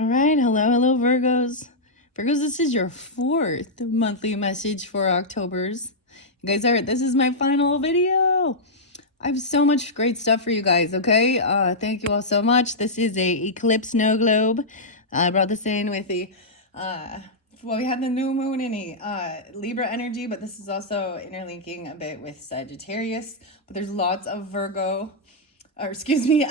All right, hello, Virgos. Virgos, this is your fourth monthly message for October's. You guys this is my final video. I have so much great stuff for you guys, okay? Thank you all so much. This is a eclipse snow globe. I brought this in with the, well, we had the new moon in a Libra energy, but this is also interlinking a bit with Sagittarius. But there's lots of Virgo, or excuse me,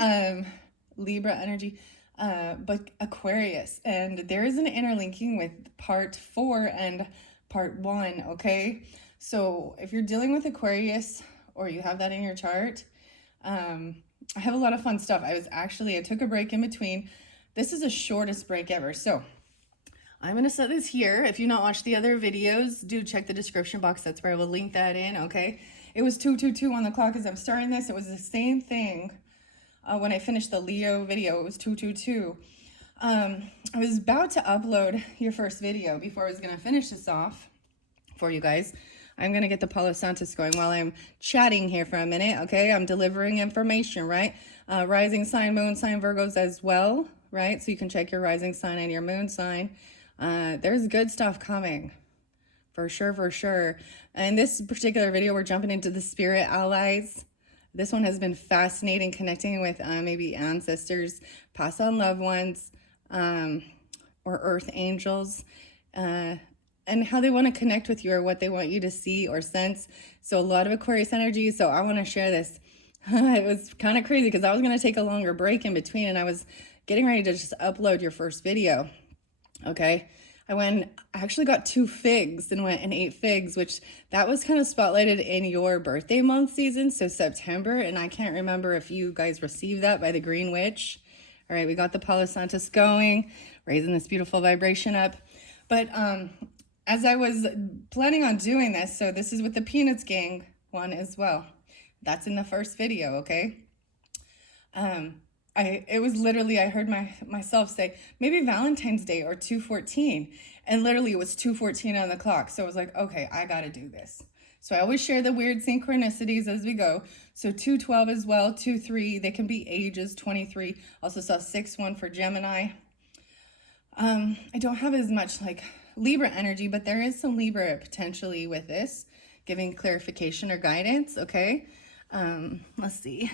Libra energy. But Aquarius, and there is an interlinking with part 4 and part 1, okay? So if you're dealing with Aquarius or you have that in your chart, I have a lot of fun stuff. I took a break in between. This is the shortest break ever. So I'm going to set this here. If you've not watched the other videos, do check the description box. That's where I will link that in, okay? It was 2:22 on the clock as I'm starting this. It was the same thing. When I finished the Leo video, it was 2:22. I was about to upload your first video before I was going to finish this off for you guys. I'm going to get the Palo Santos going while I'm chatting here for a minute, okay? I'm delivering information, right? Rising sign, moon sign, Virgos as well, right? So you can check your rising sign and your moon sign. There's good stuff coming. For sure. In this particular video, we're jumping into the Spirit Allies. This one has been fascinating, connecting with maybe ancestors, past on loved ones, or earth angels, and how they want to connect with you or what they want you to see or sense. So a lot of Aquarius energy. So I want to share this. It was kind of crazy because I was going to take a longer break in between, and I was getting ready to just upload your first video. Okay. I actually got 2 figs and went and ate figs, which that was kind of spotlighted in your birthday month season, so September, and I can't remember if you guys received that by the Green Witch. All right, we got the Palo Santos going, raising this beautiful vibration up. But as I was planning on doing this, so this is with the Peanuts Gang one as well. That's in the first video, okay? It was literally, I heard myself say, maybe Valentine's Day or 2:14. And literally it was 2:14 on the clock. So I was like, okay, I got to do this. So I always share the weird synchronicities as we go. So 2:12 as well, 2:3, they can be ages, 23. Also saw 6:1 for Gemini. I don't have as much like Libra energy, but there is some Libra potentially with this, giving clarification or guidance, okay? Let's see.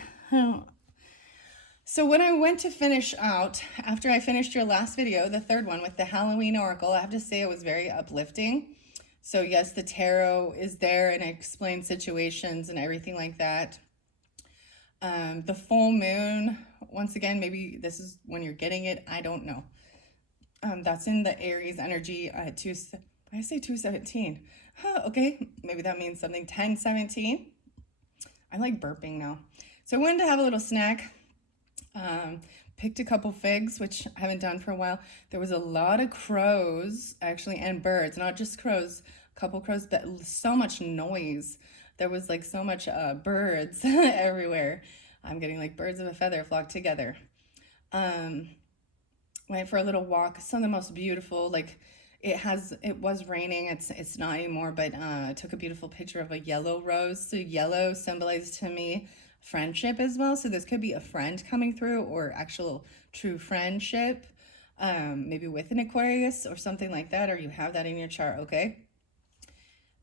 So when I went to finish out, after I finished your last video, the third one with the Halloween Oracle, I have to say it was very uplifting. So yes, the tarot is there and I explain situations and everything like that. The full moon, once again, maybe this is when you're getting it, I don't know. That's in the Aries energy, I say 2:17. Okay, maybe that means something, 10:17. I'm like burping now. So I wanted to have a little snack. Picked a couple figs, which I haven't done for a while. There was a lot of crows, actually, and birds, not just crows, a couple crows, but so much noise. There was like so much birds everywhere. I'm getting like birds of a feather flock together. Went for a little walk. Some of the most beautiful, like it was raining. It's not anymore, but I took a beautiful picture of a yellow rose. So yellow symbolizes to me friendship as well. So this could be a friend coming through or actual true friendship, maybe with an Aquarius or something like that, or you have that in your chart, okay?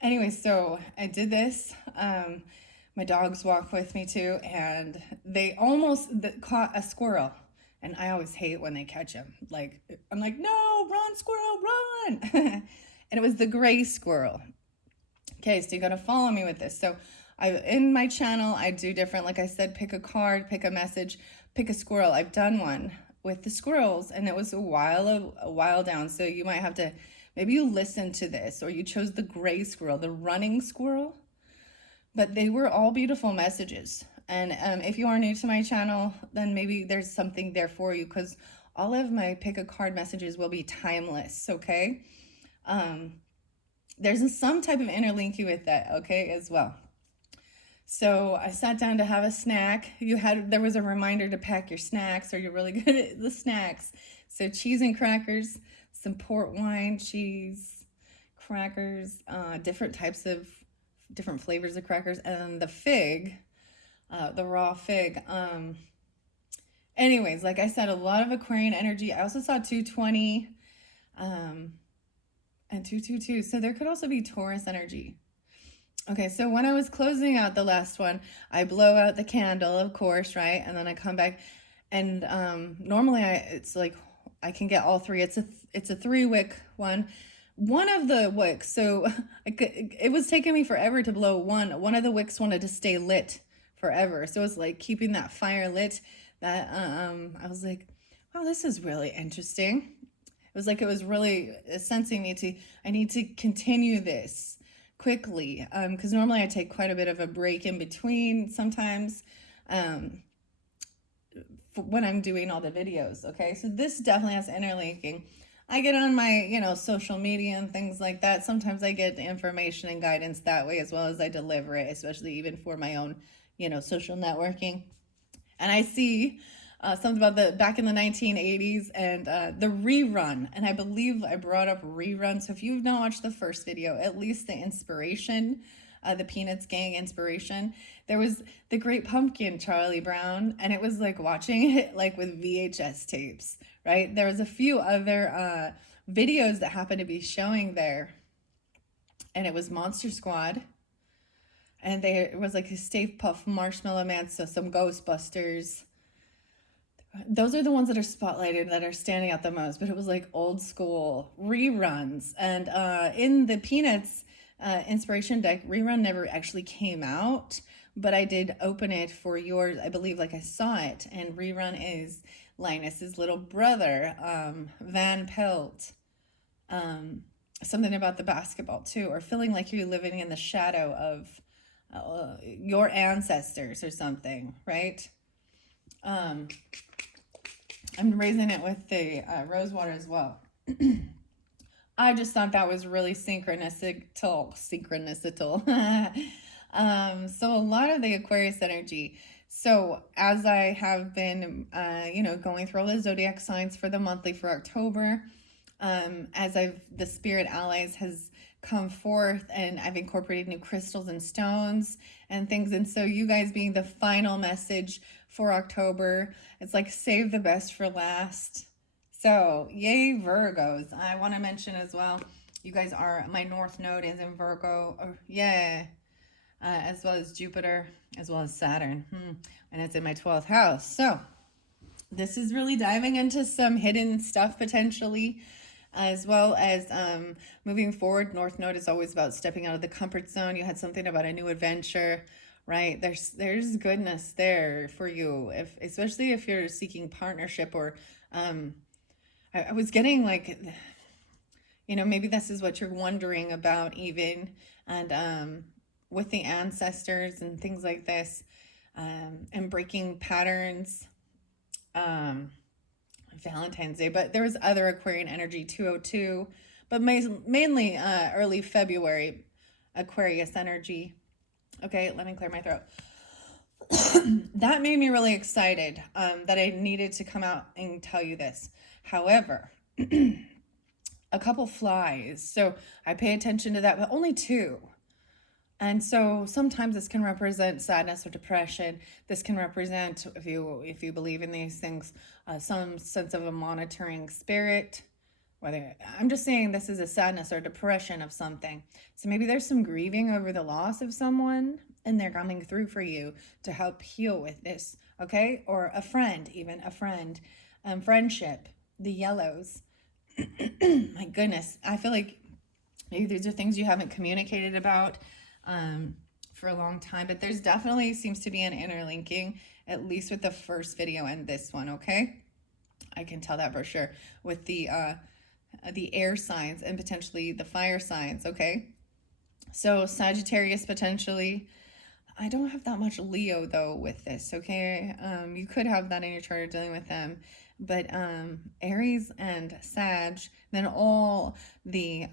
Anyway, so I did this. My dogs walk with me too, and they almost caught a squirrel. And I always hate when they catch them. Like, I'm like, no, run, squirrel, run. And it was the gray squirrel. Okay, so you got to follow me with this. So in my channel, I do different, like I said, pick a card, pick a message, pick a squirrel. I've done one with the squirrels, and it was a while down. So you might have to, maybe you listen to this, or you chose the gray squirrel, the running squirrel. But they were all beautiful messages. And if you are new to my channel, then maybe there's something there for you, because all of my pick a card messages will be timeless, okay? There's some type of interlinking with that, okay, as well. So I sat down to have a snack. There was a reminder to pack your snacks, or you're really good at the snacks. So cheese and crackers, some port wine, cheese, crackers, different flavors of crackers, and then the fig, the raw fig. And anyways, like I said, a lot of Aquarian energy. I also saw 220 and 222. So there could also be Taurus energy. Okay, so when I was closing out the last one, I blow out the candle, of course, right? And then I come back, and normally it's like I can get all three. It's a 3-wick one. One of the wicks, so it was taking me forever to blow one. One of the wicks wanted to stay lit forever, so it was like keeping that fire lit. That I was like, oh, this is really interesting. It was like it was really sensing me to, I need to continue this quickly, because normally I take quite a bit of a break in between sometimes when I'm doing all the videos. Okay, so this definitely has interlinking. I get on my social media and things like that. Sometimes I get information and guidance that way, as well as I deliver it, especially even for my own social networking. And I see something about the back in the 1980s and the rerun. And I believe I brought up rerun. So if you've not watched the first video, at least the inspiration, the Peanuts gang inspiration, there was the Great Pumpkin, Charlie Brown, and it was like watching it like with VHS tapes, right? There was a few other videos that happened to be showing there, and it was Monster Squad, and it was like a Stay Puft Marshmallow Man, so some Ghostbusters. Those are the ones that are spotlighted, that are standing out the most, but it was like old school reruns. And in the Peanuts inspiration deck, rerun never actually came out, but I did open it for yours. I believe like I saw it, and rerun is Linus's little brother, Van Pelt. Something about the basketball too, or feeling like you're living in the shadow of your ancestors or something, right? I'm raising it with the rose water as well. I just thought that was really synchronicital. So a lot of the Aquarius energy. So as I have been, going through all the zodiac signs for the monthly for October, the Spirit Allies has come forth, and I've incorporated new crystals and stones and things. And so you guys being the final message for October, it's like save the best for last. So yay, Virgos. I want to mention as well, you guys are, my North Node is in Virgo. Oh, yeah. As well as Jupiter, as well as Saturn. And it's in my 12th house. So this is really diving into some hidden stuff potentially, as well as moving forward. North Node is always about stepping out of the comfort zone. You had something about a new adventure, right? There's goodness there for you, especially if you're seeking partnership, or I was getting like, maybe this is what you're wondering about even, and with the ancestors and things like this, and breaking patterns, Valentine's Day, but there was other Aquarian energy, 202, but mainly early February Aquarius energy. Okay, let me clear my throat. That made me really excited that I needed to come out and tell you this. However, a couple flies, so I pay attention to that, but only 2. And so sometimes this can represent sadness or depression. This can represent, if you believe in these things, some sense of a monitoring spirit. Whether I'm just saying this is a sadness or depression of something. So maybe there's some grieving over the loss of someone, and they're coming through for you to help heal with this, okay? Or a friend, friendship, the yellows. My goodness, I feel like maybe these are things you haven't communicated about for a long time, but there's definitely seems to be an interlinking, at least with the first video and this one, okay? I can tell that for sure with the air signs and potentially the fire signs, okay? So Sagittarius potentially. I don't have that much Leo though with this, okay? You could have that in your chart dealing with them, but Aries and Sag, then all the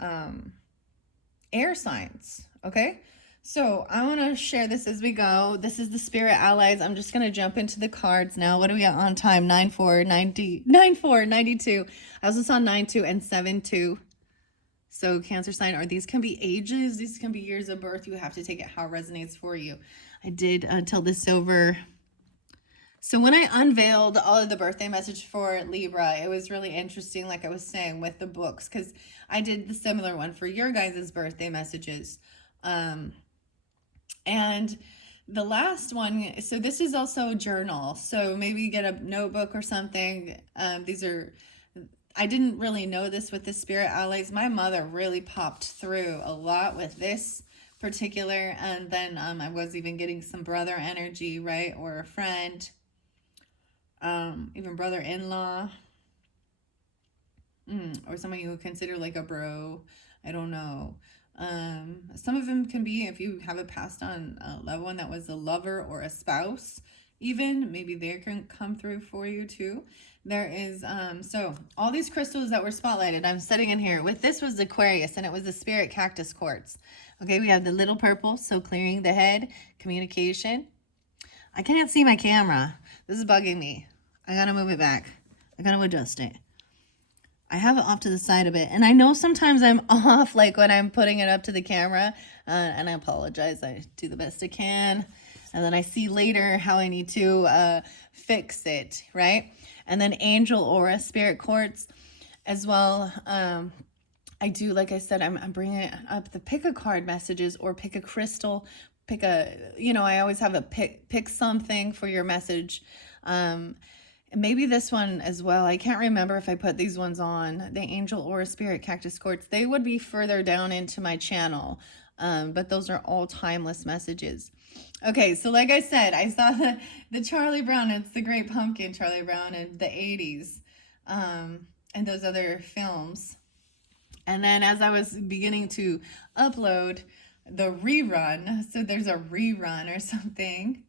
air signs, okay? So I want to share this as we go. This is the Spirit Allies. I'm just going to jump into the cards now. What are we at on time? 9/4/92. I also saw 9/2 and 7/2. So Cancer sign, or these can be ages. These can be years of birth. You have to take it how it resonates for you. I did tell the silver So when I unveiled all of the birthday message for Libra, it was really interesting, like I was saying, with the books, because I did the similar one for your guys' birthday messages. And the last one, so this is also a journal. So maybe get a notebook or something. These are, I didn't really know this with the Spirit Allies. My mother really popped through a lot with this particular. And then I was even getting some brother energy, right? Or a friend. Even brother-in-law, or someone you would consider like a bro. I don't know. Some of them can be, if you have a passed on loved one that was a lover or a spouse, even maybe they can come through for you too. There is so all these crystals that were spotlighted, I'm setting in here with. This was Aquarius, and it was the Spirit Cactus Quartz. Okay, we have the little purple, so clearing the head, communication. I can't see my camera. This is bugging me. I gotta move it back. I gotta adjust it. I have it off to the side a bit. And I know sometimes I'm off, like when I'm putting it up to the camera. And I apologize. I do the best I can. And then I see later how I need to fix it, right? And then Angel Aura Spirit Quartz as well. I do, like I said, I'm bringing up the pick a card messages or pick a crystal. Pick a, I always have a pick something for your message. Maybe this one as well. I can't remember if I put these ones on. The Angel Aura Spirit Cactus Quartz. They would be further down into my channel. But those are all timeless messages. Okay, so like I said, I saw the Charlie Brown. It's the Great Pumpkin, Charlie Brown in the 80s. And those other films. And then as I was beginning to upload the rerun, so there's a rerun or something.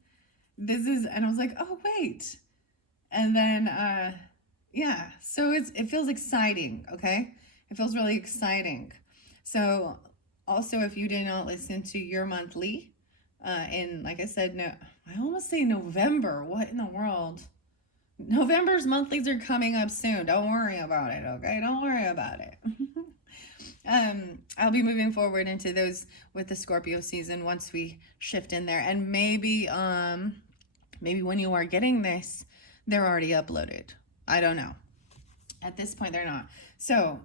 And I was like, oh, wait. And then, yeah, so it feels exciting, okay? It feels really exciting. So also, if you did not listen to your monthly, like I said, no, I almost say November. What in the world? November's monthlies are coming up soon. Don't worry about it, okay? Don't worry about it. I'll be moving forward into those with the Scorpio season once we shift in there. And maybe when you are getting this, they're already uploaded. I don't know. At this point, they're not. So,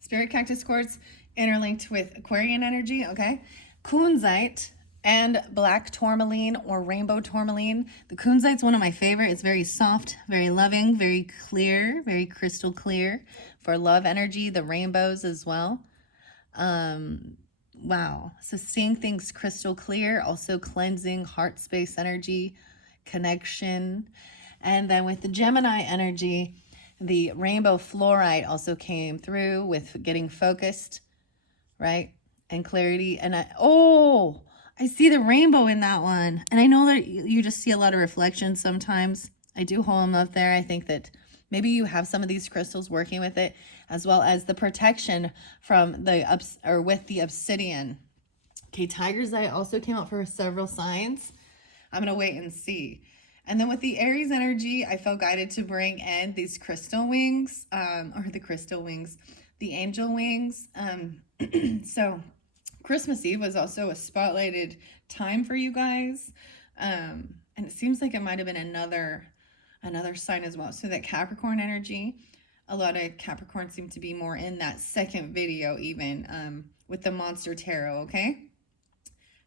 Spirit Cactus Quartz interlinked with Aquarian energy, okay? Kunzite and black tourmaline or rainbow tourmaline. The kunzite's one of my favorite. It's very soft, very loving, very clear, very crystal clear for love energy. The rainbows as well. Wow. So seeing things crystal clear, also cleansing heart space energy, connection. And then with the Gemini energy, the rainbow fluorite also came through with getting focused, right? And clarity. And I see the rainbow in that one. And I know that you just see a lot of reflections sometimes. I do hold them up there. I think that maybe you have some of these crystals working with it, as well as the protection from with the obsidian. Okay, Tiger's Eye also came out for several signs. I'm going to wait and see. And then with the Aries energy, I felt guided to bring in these crystal wings, the angel wings. So Christmas Eve was also a spotlighted time for you guys. And it seems like it might have been another sign as well. So that Capricorn energy, a lot of Capricorn seem to be more in that second video even with the Monster Tarot, okay?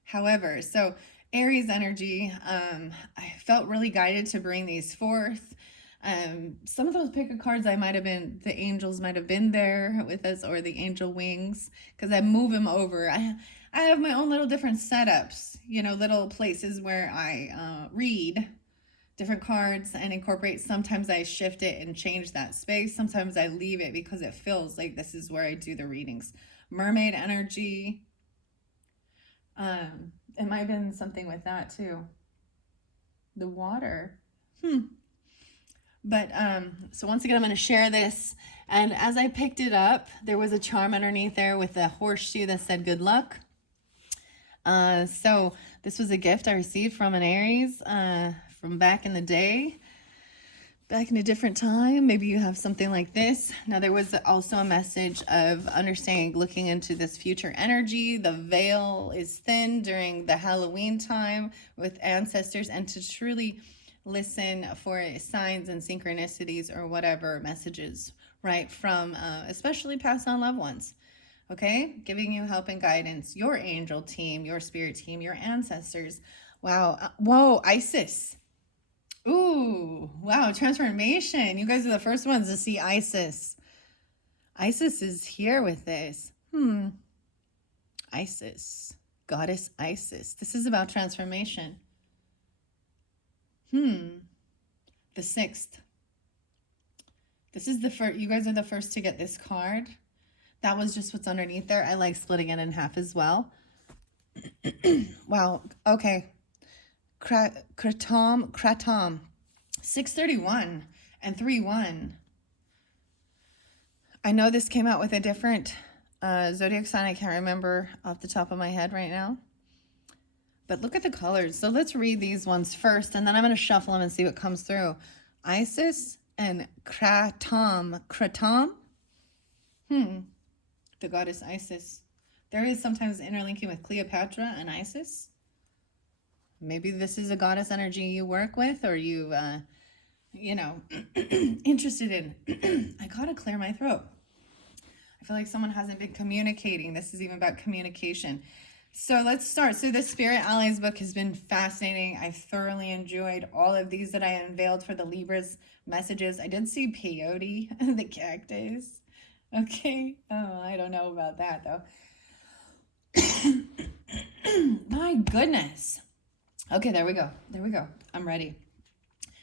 However, so Aries energy, I felt really guided to bring these forth. Some of those pick a cards, the angels might have been there with us, or the angel wings, because I move them over. I have my own little different setups, little places where I read different cards and incorporate. Sometimes I shift it and change that space. Sometimes I leave it because it feels like this is where I do the readings. Mermaid energy. It might have been something with that too. The water. But, so once again, I'm going to share this. And as I picked it up, there was a charm underneath there with a horseshoe that said good luck. So this was a gift I received from an Aries, from back in the day, back in a different time. Maybe you have something like this. Now, there was also a message of understanding, looking into this future energy. The veil is thin during the Halloween time with ancestors, and to truly listen for signs and synchronicities or whatever messages, right? From especially passed on loved ones. Okay, giving you help and guidance, your angel team, your spirit team, your ancestors. Wow. Whoa, Isis. Ooh, wow, transformation. You guys are the first ones to see Isis. Isis is here with this. Isis. Goddess Isis. This is about transformation. The 6th. This is the first. You guys are the first to get this card. That was just what's underneath there. I like splitting it in half as well. Wow. Okay. Kratom. 631 and 31. I know this came out with a different zodiac sign. I can't remember off the top of my head right now. But look at the colors. So let's read these ones first, and then I'm going to shuffle them and see what comes through. Isis and Kratom. Kratom? The goddess Isis. There is sometimes interlinking with Cleopatra and Isis. Maybe this is a goddess energy you work with, or you, interested in. I gotta clear my throat. I feel like someone hasn't been communicating. This is even about communication. So let's start. So the Spirit Allies book has been fascinating. I thoroughly enjoyed all of these that I unveiled for the Libras messages. I did see peyote, the cactus. Okay. Oh, I don't know about that though. My goodness. Okay, there we go. There we go. I'm ready.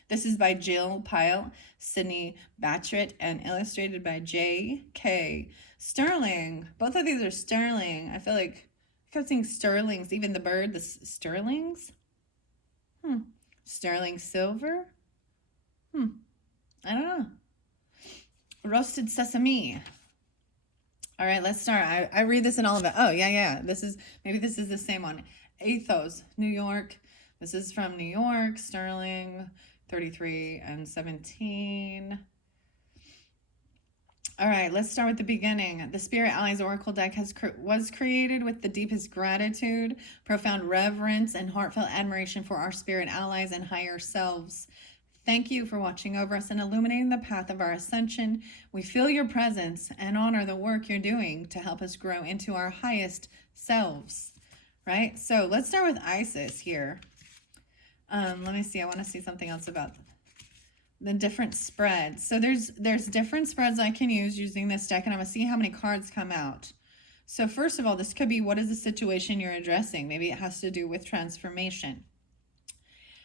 This is by Jill Pyle, Sydney Batchett, and illustrated by J.K. Sterling. Both of these are Sterling. I feel like I kept saying Sterlings. Even the bird, the Sterlings. Sterling silver. I don't know. Roasted sesame. All right, let's start. I read this in all of it. Oh, yeah. Maybe this is the same one. Athos, New York. This is from New York, Sterling, 33 and 17. All right, let's start with the beginning. The Spirit Allies Oracle deck was created with the deepest gratitude, profound reverence, and heartfelt admiration for our spirit allies and higher selves. Thank you for watching over us and illuminating the path of our ascension. We feel your presence and honor the work you're doing to help us grow into our highest selves. Right? So let's start with Isis here. Let me see. I want to see something else about the different spreads. So there's different spreads I can use using this deck, and I'm going to see how many cards come out. So first of all, this could be, what is the situation you're addressing? Maybe it has to do with transformation.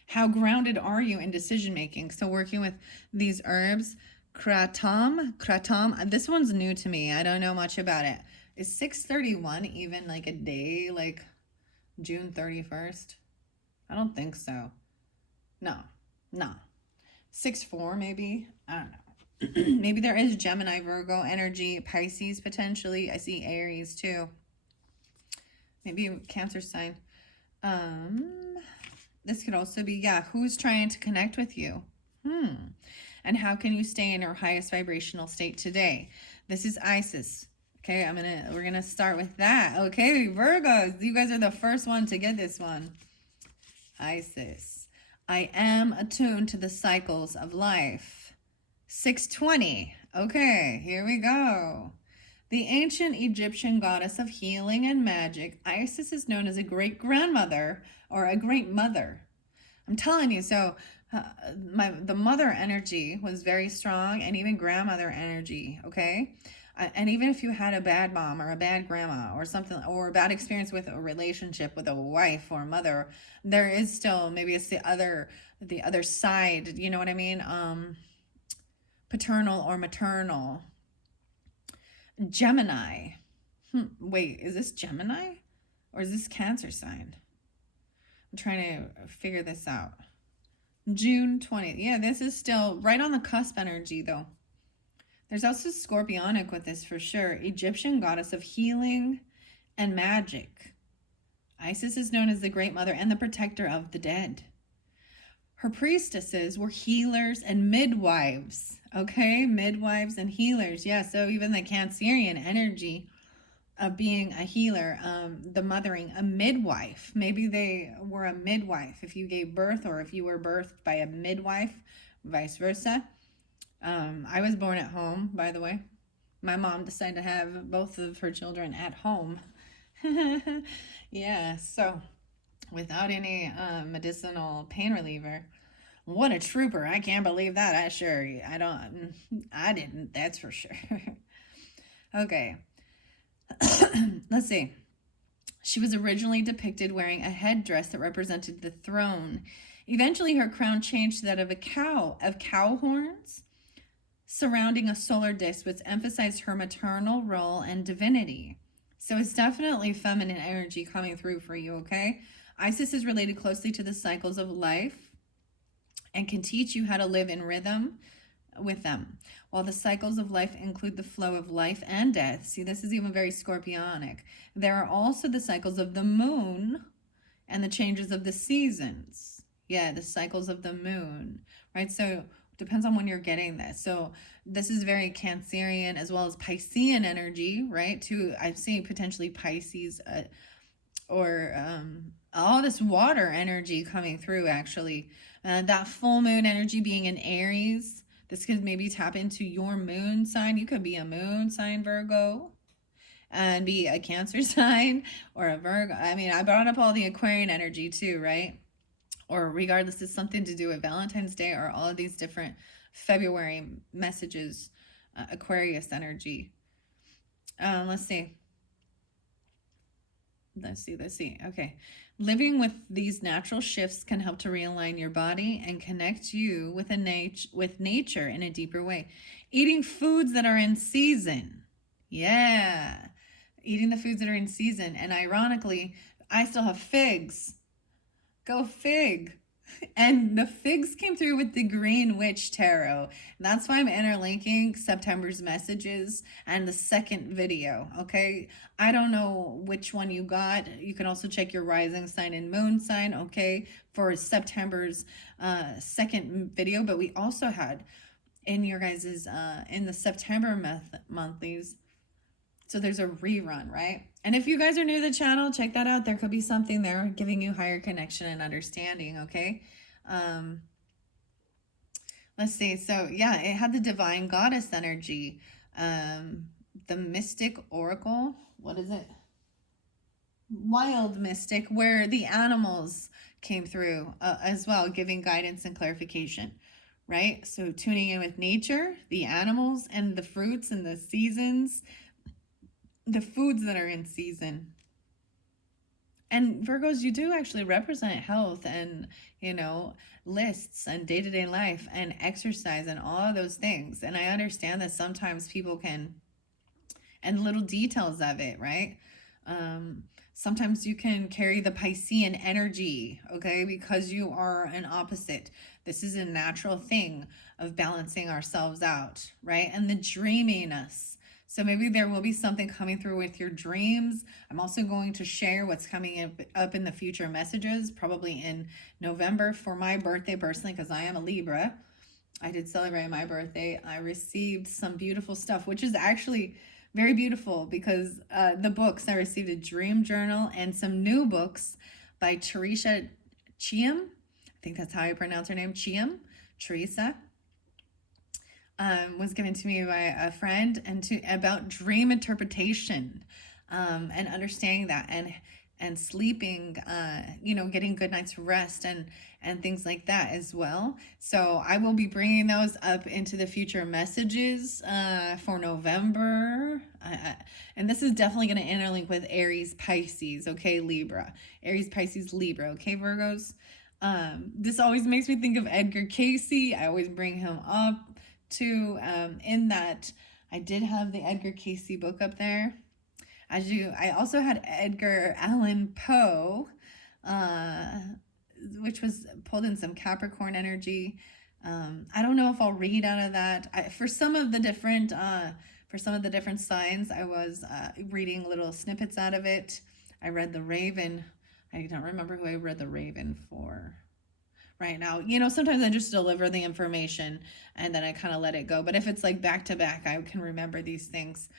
How grounded are you in decision making? So working with these herbs, kratom. This one's new to me. I don't know much about it. Is 631 even like a day, like June 31st? I don't think so. No. 6-4 maybe. I don't know. Maybe there is Gemini, Virgo energy, Pisces potentially. I see Aries too. Maybe Cancer sign. This could also be, who's trying to connect with you? And how can you stay in your highest vibrational state today? This is Isis. Okay, we're gonna start with that. Okay, Virgos, you guys are the first one to get this one. Isis. I am attuned to the cycles of life. 620. Okay, here we go. The ancient Egyptian goddess of healing and magic, Isis is known as a great grandmother or a great mother. I'm telling you, so the mother energy was very strong, and even grandmother energy, okay? And even if you had a bad mom or a bad grandma or something, or a bad experience with a relationship with a wife or mother, there is still, maybe it's the other side, you know what I mean? Paternal or maternal. Gemini. Wait, is this Gemini or is this Cancer sign? I'm trying to figure this out. June 20th. Yeah, this is still right on the cusp energy though. There's also Scorpionic with this for sure. Egyptian goddess of healing and magic. Isis is known as the Great Mother and the protector of the dead. Her priestesses were healers and midwives. Okay, midwives and healers. Yeah, so even the Cancerian energy of being a healer, the mothering, a midwife. Maybe they were a midwife if you gave birth, or if you were birthed by a midwife, vice versa. I was born at home, by the way. My mom decided to have both of her children at home. Yeah, so without any medicinal pain reliever. What a trooper. I can't believe that. I didn't, that's for sure. Okay. Let's see. She was originally depicted wearing a headdress that represented the throne. Eventually, her crown changed to that of cow horns, surrounding a solar disk, which emphasized her maternal role and divinity. So it's definitely feminine energy coming through for you, okay? Isis is related closely to the cycles of life and can teach you how to live in rhythm with them. While the cycles of life include the flow of life and death, see, this is even very scorpionic. There are also the cycles of the moon and the changes of the seasons. Yeah, the cycles of the moon, right? So depends on when you're getting this. So this is very Cancerian as well as Piscean energy, right? I'm seeing potentially Pisces or all this water energy coming through, actually. That full moon energy being in Aries. This could maybe tap into your moon sign. You could be a moon sign Virgo and be a Cancer sign or a Virgo. I mean, I brought up all the Aquarian energy too, right? Or regardless, it's something to do with Valentine's Day or all of these different February messages, Aquarius energy. Let's see. Okay. Living with these natural shifts can help to realign your body and connect you with nature in a deeper way. Eating foods that are in season. Yeah. Eating the foods that are in season. And ironically, I still have figs. Go fig. And the figs came through with the Green Witch Tarot. That's why I'm interlinking September's messages and the second video, okay? I don't know which one you got. You can also check your rising sign and moon sign, okay, for September's second video. But we also had in your guys's, in the September monthlies, so there's a rerun, right? And if you guys are new to the channel, check that out. There could be something there giving you higher connection and understanding, okay? Let's see. So, yeah, it had the divine goddess energy. The mystic oracle. What is it? Wild mystic, where the animals came through as well, giving guidance and clarification, right? So tuning in with nature, the animals, and the fruits and the seasons, the foods that are in season. And Virgos, you do actually represent health and, lists and day-to-day life and exercise and all of those things. And I understand that sometimes people can, and little details of it, right? Sometimes you can carry the Piscean energy, okay, because you are an opposite. This is a natural thing of balancing ourselves out, right? And the dreaminess. So maybe there will be something coming through with your dreams. I'm also going to share what's coming up in the future messages, probably in November for my birthday personally, because I am a Libra. I did celebrate my birthday. I received some beautiful stuff, which is actually very beautiful because the books, I received a dream journal and some new books by Teresa Chiam. I think that's how I pronounce her name, Chiam, Teresa. Was given to me by a friend about dream interpretation and understanding that and sleeping, getting good night's rest and things like that as well. So I will be bringing those up into the future messages for November. And this is definitely going to interlink with Aries, Pisces, okay, Libra. Aries, Pisces, Libra, okay, Virgos? This always makes me think of Edgar Cayce. I always bring him up too, in that I did have the Edgar Cayce book up there. I also had Edgar Allan Poe, which was pulled in some Capricorn energy. I don't know if I'll read out of that. For some of the different signs, I was reading little snippets out of it. I read The Raven. I don't remember who I read The Raven for right now. Sometimes I just deliver the information and then I kind of let it go. But if it's like back to back, I can remember these things.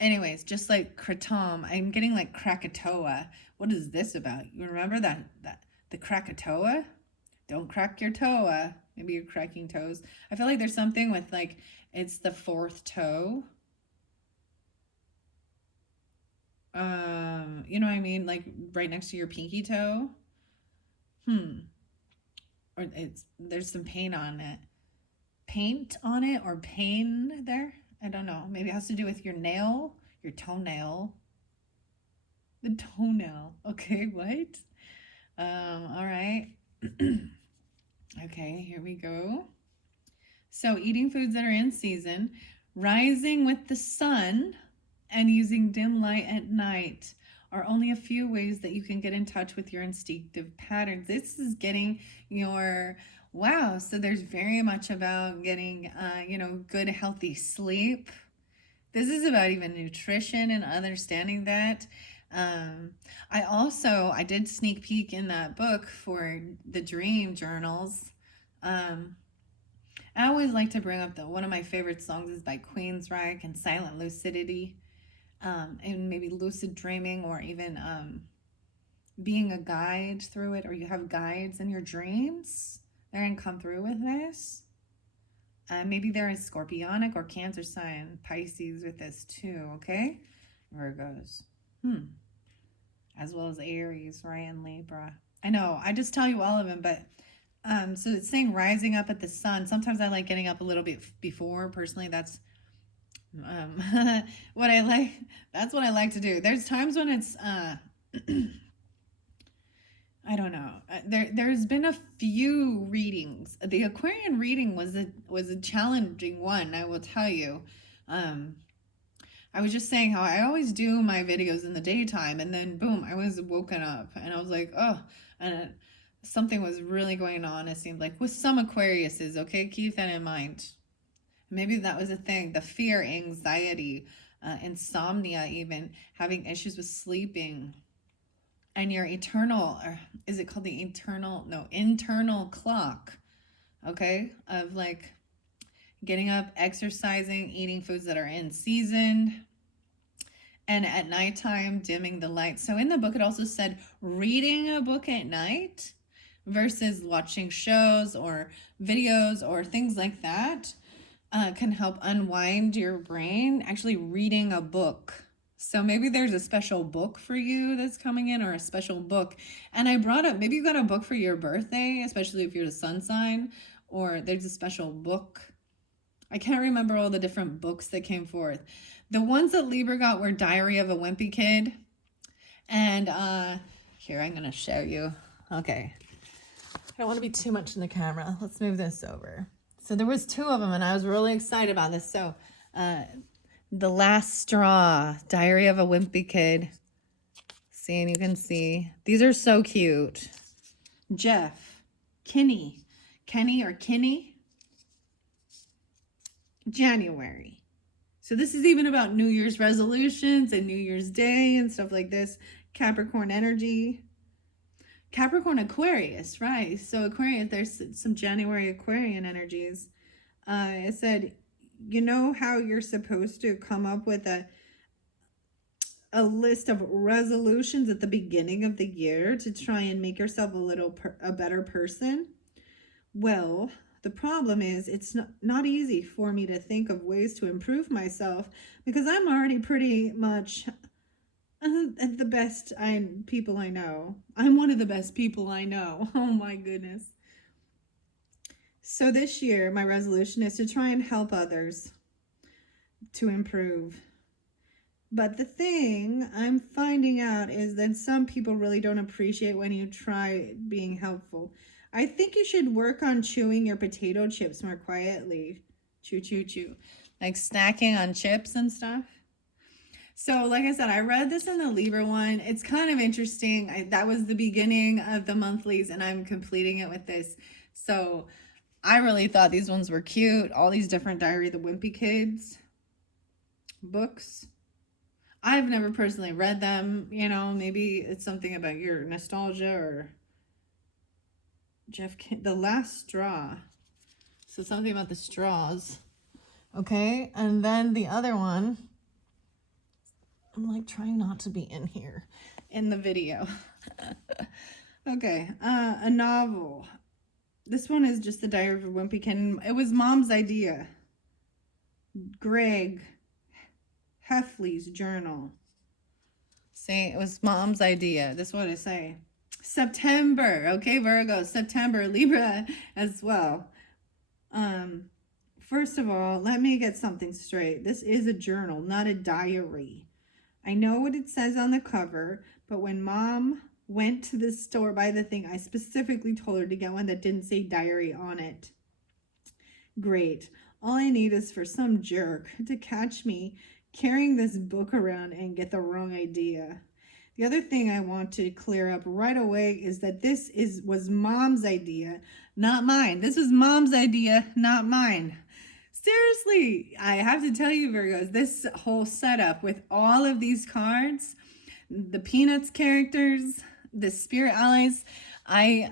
Anyways, just like kratom, I'm getting like Krakatoa. What is this about? You remember that the Krakatoa? Don't crack your toa. Maybe you're cracking toes. I feel like there's something with like it's the fourth toe. You know what I mean? Like right next to your pinky toe. Or it's there's some paint on it. Paint on it or pain there? I don't know. Maybe it has to do with your nail, your toenail. The toenail. Okay, what? All right. Okay, here we go. So, eating foods that are in season, rising with the sun, and using dim light at night are only a few ways that you can get in touch with your instinctive patterns. This is getting your wow. So, there's very much about getting, good, healthy sleep. This is about even nutrition and understanding that. I did sneak peek in that book for the dream journals. I always like to bring up that one of my favorite songs is by Queensryche and Silent Lucidity, and maybe lucid dreaming, or even being a guide through it, or you have guides in your dreams. They're going to come through with this. Maybe they're in Scorpionic or Cancer sign, Pisces with this too, okay? Virgos. As well as Aries, right, and Libra. I know, I just tell you all of them, but so it's saying rising up at the sun. Sometimes I like getting up a little bit before. Personally, that's what I like. That's what I like to do. There's times when it's I don't know. There's been a few readings. The Aquarian reading was a challenging one, I will tell you. I was just saying how I always do my videos in the daytime, and then boom, I was woken up, and I was like, oh, and something was really going on. It seemed like with some Aquariuses. Okay, keep that in mind. Maybe that was a thing. The fear, anxiety, insomnia, even having issues with sleeping. And your eternal, or is it called the internal clock, okay, of like getting up, exercising, eating foods that are in season, and at nighttime dimming the light. So in the book it also said reading a book at night versus watching shows or videos or things like that can help unwind your brain. Actually reading a book. So maybe there's a special book for you that's coming in, or a special book. And I brought up, maybe you got a book for your birthday, especially if you're the sun sign, or there's a special book. I can't remember all the different books that came forth. The ones that Libra got were Diary of a Wimpy Kid. And here, I'm going to show you. Okay. I don't want to be too much in the camera. Let's move this over. So there was 2 of them, and I was really excited about this. So The Last Straw, Diary of a Wimpy Kid. See, and you can see. These are so cute. Jeff, Kenny, or Kinney, January. So this is even about New Year's resolutions and New Year's Day and stuff like this. Capricorn energy. Capricorn Aquarius, right? So Aquarius, there's some January Aquarian energies. It said, you know how you're supposed to come up with a list of resolutions at the beginning of the year to try and make yourself a better person? Well, the problem is it's not easy for me to think of ways to improve myself, because I'm already pretty much the best people I know. I'm one of the best people I know. Oh my goodness. So this year, my resolution is to try and help others to improve. But the thing I'm finding out is that some people really don't appreciate when you try being helpful. I think you should work on chewing your potato chips more quietly. Chew, chew, chew. Like snacking on chips and stuff. So like I said, I read this in the Libra one. It's kind of interesting. That was the beginning of the monthlies, and I'm completing it with this. So I really thought these ones were cute. All these different Diary of the Wimpy Kids books. I've never personally read them. You know, maybe it's something about your nostalgia, or The Last Straw. So something about the straws. Okay, and then the other one I'm like trying not to be in here in the video. Okay, a novel. This one is just the Diary of a Wimpy Kitten. It was Mom's idea. Greg Heffley's journal. See, it was Mom's idea. This is what I say. September. Okay, Virgo. September. Libra as well. First of all, let me get something straight. This is a journal, not a diary. I know what it says on the cover, but when Mom went to the store buy the thing, I specifically told her to get one that didn't say diary on it. Great. All I need is for some jerk to catch me carrying this book around and get the wrong idea. The other thing I want to clear up right away is that this was Mom's idea, not mine. This was Mom's idea, not mine. Seriously, I have to tell you, Virgos, this whole setup with all of these cards, the Peanuts characters, the Spirit Allies, I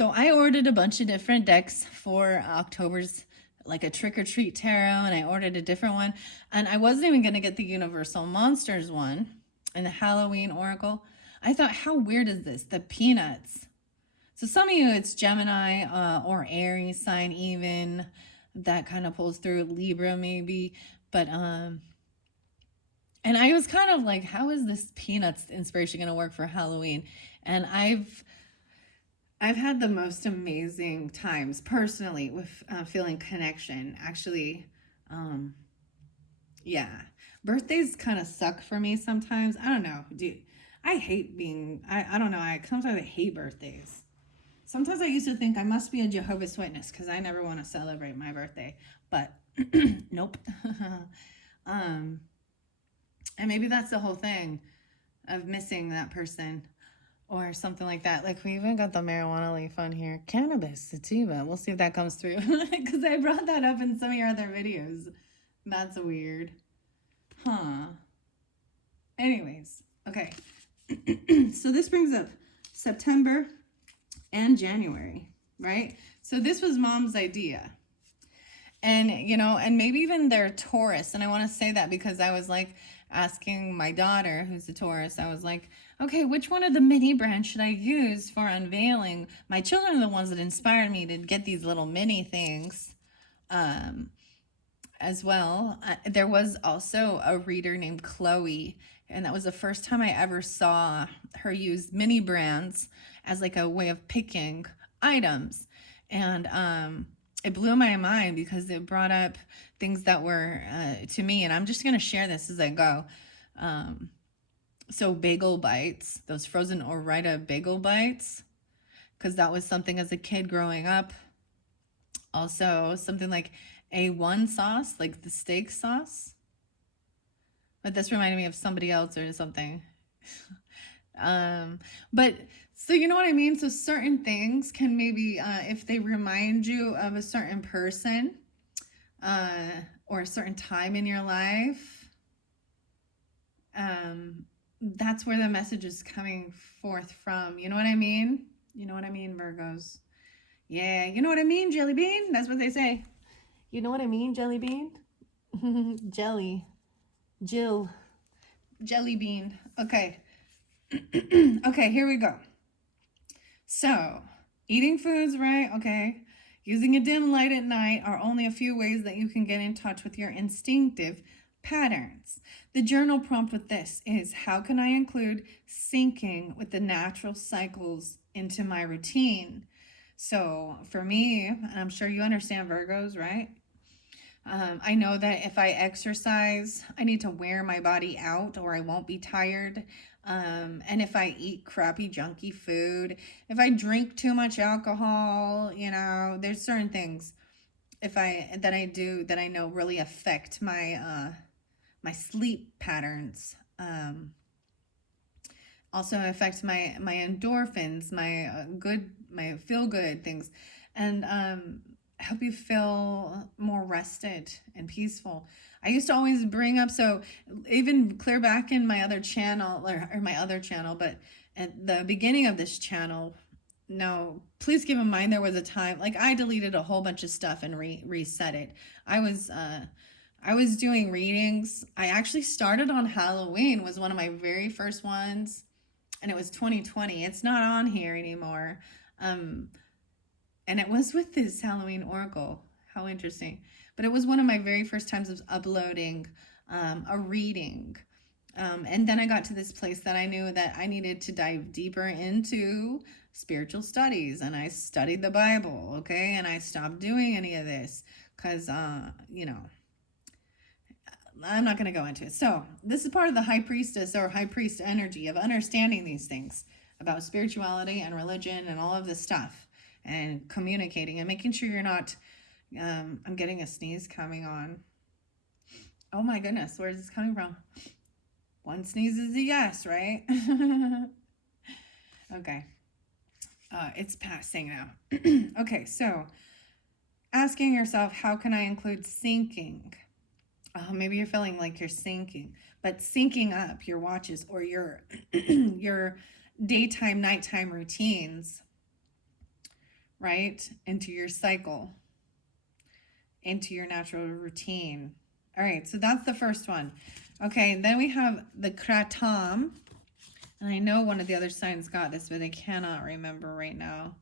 ordered a bunch of different decks for October's, like a Trick or Treat Tarot, and I ordered a different one. And I wasn't even going to get the Universal Monsters one and the Halloween Oracle. I thought, how weird is this? The Peanuts. So some of you, it's Gemini or Aries sign even. That kind of pulls through. Libra maybe. But, and I was kind of like, how is this Peanuts inspiration going to work for Halloween? And I've had the most amazing times personally with feeling connection. Actually, yeah. Birthdays kind of suck for me sometimes. I don't know. I hate being, I don't know. Sometimes I hate birthdays. Sometimes I used to think I must be a Jehovah's Witness because I never want to celebrate my birthday. But nope. And maybe that's the whole thing of missing that person. Or something like that. Like, we even got the marijuana leaf on here. Cannabis sativa. We'll see if that comes through. Because I brought that up in some of your other videos. That's weird. Huh. Anyways. Okay. So this brings up September and January. Right? So this was Mom's idea. And, you know, and maybe even they're Taurus. And I want to say that because I was like asking my daughter, who's a Taurus, I was like, okay, which one of the mini brands should I use for unveiling? My children are the ones that inspired me to get these little mini things as well. There was also a reader named Chloe, and that was the first time I ever saw her use mini brands as like a way of picking items. And it blew my mind because it brought up things that were to me, and I'm just going to share this as I go. So bagel bites, those frozen Ore-Ida bagel bites, because that was something as a kid growing up. Also, something like A1 sauce, like the steak sauce. But this reminded me of somebody else or something. But so you know what I mean? So certain things can maybe, if they remind you of a certain person or a certain time in your life, that's where the message is coming forth from. You know what I mean? You know what I mean, Virgos? Yeah, you know what I mean, Jelly Bean? That's what they say. You know what I mean, Jelly Bean? Jelly. Jill. Jelly Bean. Okay. Okay, here we go. So, eating foods, right? Okay. Using a dim light at night are only a few ways that you can get in touch with your instinctive patterns. The journal prompt with this is, how can I include syncing with the natural cycles into my routine? So for me, and I'm sure you understand Virgos, right? I know that if I exercise, I need to wear my body out or I won't be tired. And if I eat crappy, junky food, if I drink too much alcohol, you know, there's certain things that I do that I know really affect my my sleep patterns. Also affects my endorphins, my feel good things, and help you feel more rested and peaceful. I used to always bring up, so even clear back in my other channel, or my other channel, but at the beginning of this channel, no, please keep in mind there was a time, like I deleted a whole bunch of stuff and reset it. I was I was doing readings. I actually started on Halloween, was one of my very first ones, and it was 2020. It's not on here anymore. Um, and it was with this Halloween oracle. How interesting. But it was one of my very first times of uploading a reading. And then I got to this place that I knew that I needed to dive deeper into spiritual studies. And I studied the Bible, okay? And I stopped doing any of this because, I'm not going to go into it. So this is part of the high priestess or high priest energy of understanding these things about spirituality and religion and all of this stuff and communicating and making sure you're not, I'm getting a sneeze coming on. Oh my goodness, where is this coming from? One sneeze is a yes, right? Okay. It's passing now. Okay, so asking yourself, how can I include sinking? Maybe you're feeling like you're sinking, but syncing up your watches or your your daytime, nighttime routines, right? Into your cycle, into your natural routine. All right, so that's the first one. Okay, then we have the kratom. And I know one of the other signs got this, but I cannot remember right now.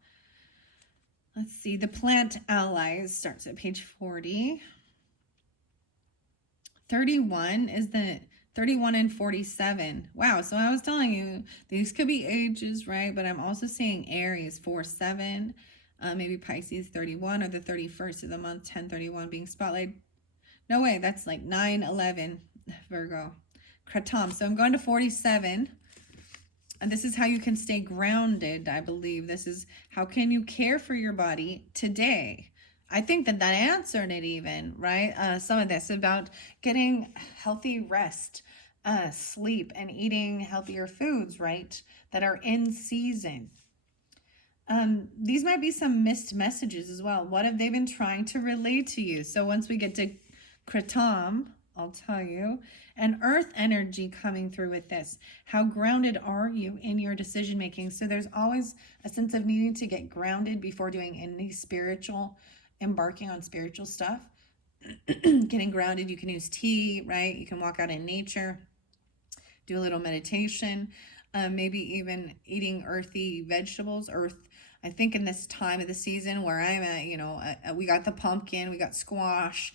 Let's see. The plant allies starts at page 40. 31 is the 31 and 47. Wow, so I was telling you, these could be ages, right? But I'm also seeing Aries 4-7, maybe Pisces 31 or the 31st of the month, 1031 being spotlight. No way, that's like 9-11 Virgo. Kratom. So I'm going to 47. And this is how you can stay grounded, I believe. This is how can you care for your body today? I think that answered it even, right? Some of this about getting healthy rest, sleep, and eating healthier foods, right? That are in season. These might be some missed messages as well. What have they been trying to relay to you? So once we get to Kratom, I'll tell you, and earth energy coming through with this. How grounded are you in your decision making? So there's always a sense of needing to get grounded before doing any spiritual, embarking on spiritual stuff. Getting grounded, you can use tea, right? You can walk out in nature, do a little meditation, maybe even eating earthy vegetables. I think in this time of the season where I'm at, we got the pumpkin, we got squash.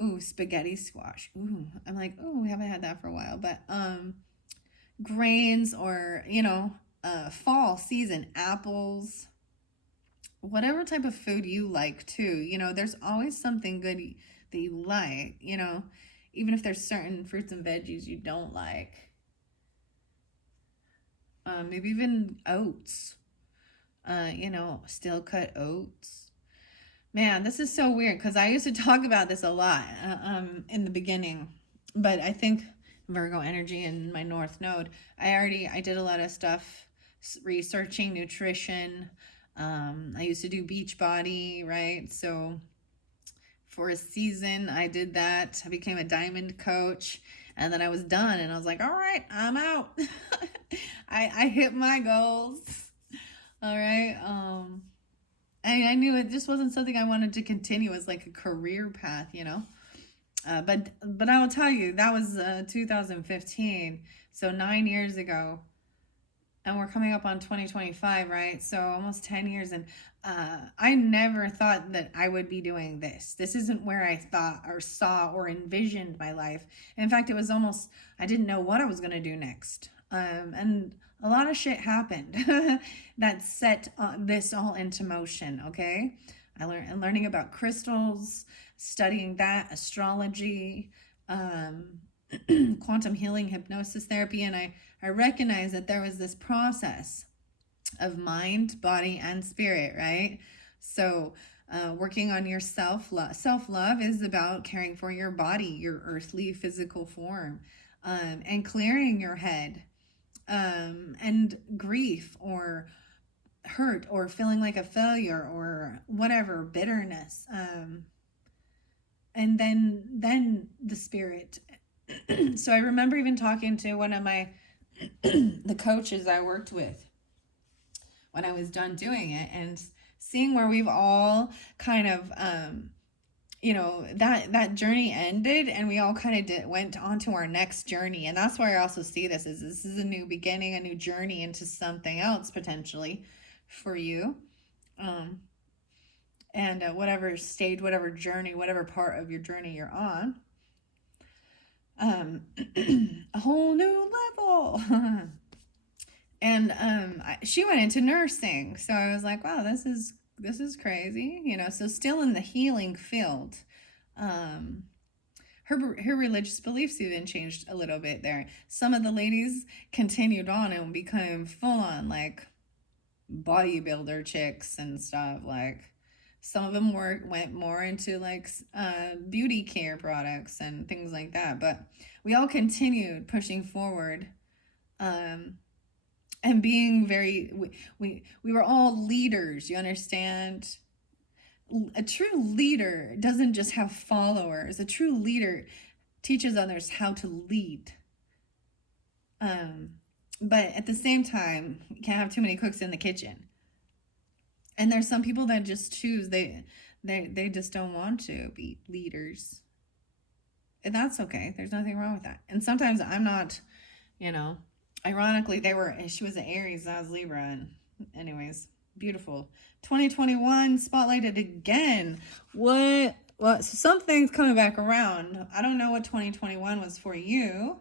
Ooh, spaghetti squash. Ooh, I'm like, oh, we haven't had that for a while. But grains or, fall season, apples, whatever type of food you like too. There's always something good that you like, even if there's certain fruits and veggies you don't like. Maybe even oats, steel cut oats. Man, this is so weird because I used to talk about this a lot in the beginning, but I think Virgo energy and my North Node, I did a lot of stuff researching nutrition. I used to do Beachbody, right? So for a season, I did that. I became a diamond coach, and then I was done, and I was like, all right, I'm out. I hit my goals. All right. I knew it just wasn't something I wanted to continue as like a career path, but I will tell you, that was 2015, so 9 years ago, and we're coming up on 2025, right? So almost 10 years, and I never thought that I would be doing this. This isn't where I thought or saw or envisioned my life. In fact, it was almost, I didn't know what I was going to do next. And a lot of shit happened that set this all into motion, okay? I'm learning about crystals, studying that, astrology, quantum healing, hypnosis therapy, and I recognized that there was this process of mind, body, and spirit, right? So working on your self-love. Self-love is about caring for your body, your earthly physical form, and clearing your head. And grief or hurt or feeling like a failure or whatever, bitterness. And then the spirit. So I remember even talking to one of my, the coaches I worked with when I was done doing it and seeing where we've all kind of you know, that journey ended, and we all kind of went on to our next journey. And that's why I also see this is a new beginning, a new journey into something else potentially for you. um and whatever stage, whatever journey, whatever part of your journey you're on, um a whole new level. And she went into nursing, so I was like, wow, this is crazy, you know. So still in the healing field. um her religious beliefs even changed a little bit there. Some of the ladies continued on and became full on like bodybuilder chicks and stuff. Like some of them went more into like beauty care products and things like that. But we all continued pushing forward, and being very, we were all leaders, you understand. A true leader doesn't just have followers. A true leader teaches others how to lead. Um, but at the same time, you can't have too many cooks in the kitchen. And there's some people that just choose, they just don't want to be leaders. And that's okay. There's nothing wrong with that. And sometimes I'm not, you know. Ironically, she was an Aries, I was Libra, and anyways, beautiful. 2021 spotlighted again. What? Well, so something's coming back around. I don't know what 2021 was for you.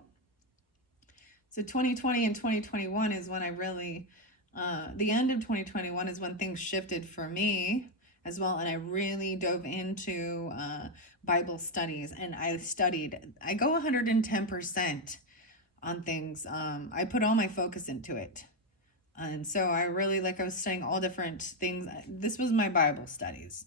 So 2020 and 2021 is when I really, the end of 2021 is when things shifted for me as well. And I really dove into Bible studies, and I go 110% on things. I put all my focus into it. And so I was studying all different things. This was my Bible studies.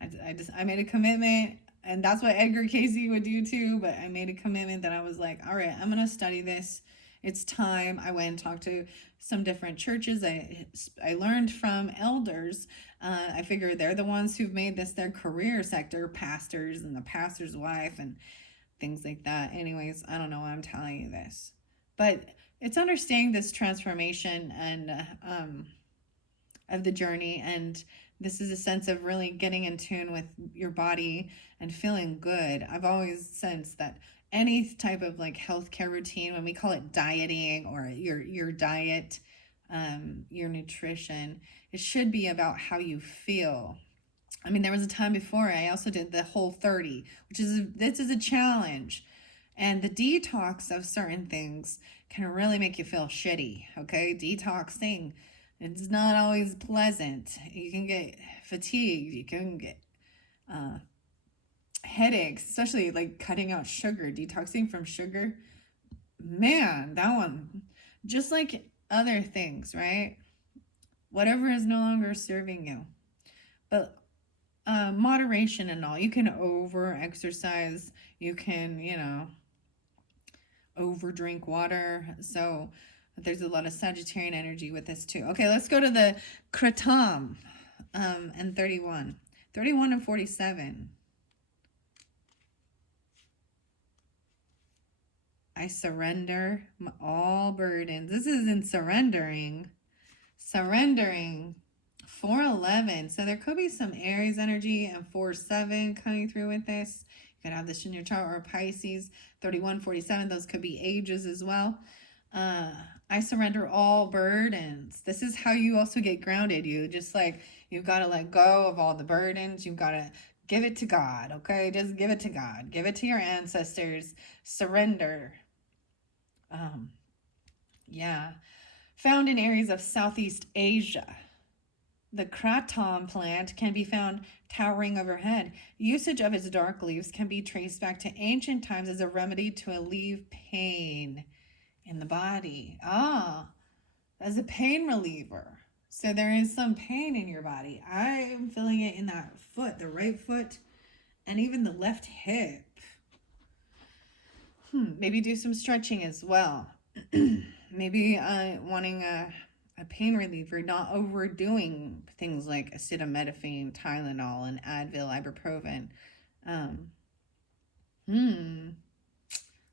I made a commitment, and that's what Edgar Casey would do too. But I made a commitment that I was like, all right, I'm going to study this. It's time. I went and talked to some different churches. I learned from elders. I figured they're the ones who've made this their career sector, pastors and the pastor's wife and things like that. Anyways, I don't know why I'm telling you this, but it's understanding this transformation and of the journey. And this is a sense of really getting in tune with your body and feeling good. I've always sensed that any type of like healthcare routine, when we call it dieting or your diet, your nutrition, it should be about how you feel. I mean, there was a time before I also did the Whole30, this is a challenge. And the detox of certain things can really make you feel shitty, okay? Detoxing, it's not always pleasant. You can get fatigued. You can get headaches, especially like cutting out sugar, detoxing from sugar. Man, that one, just like other things, right? Whatever is no longer serving you. But moderation and all. You can over exercise. You can, over drink water. So there's a lot of Sagittarian energy with this too. Okay, let's go to the Kratam and 31. 31 and 47. I surrender all burdens. This is in surrendering. Surrendering. 411. So there could be some Aries energy, and 47 coming through with this. You could have this in your chart, or Pisces. 31, 47. Those could be ages as well. I surrender all burdens. This is how you also get grounded. You've got to let go of all the burdens. You've got to give it to God, okay? Just give it to God. Give it to your ancestors. Surrender. Yeah. Found in areas of Southeast Asia. The kratom plant can be found towering overhead. Usage of its dark leaves can be traced back to ancient times as a remedy to alleviate pain in the body. As a pain reliever. So there is some pain in your body. I am feeling it in that foot, the right foot, and even the left hip. Maybe do some stretching as well. Maybe wanting a pain reliever, not overdoing things like acetaminophen, Tylenol, and Advil, ibuprofen.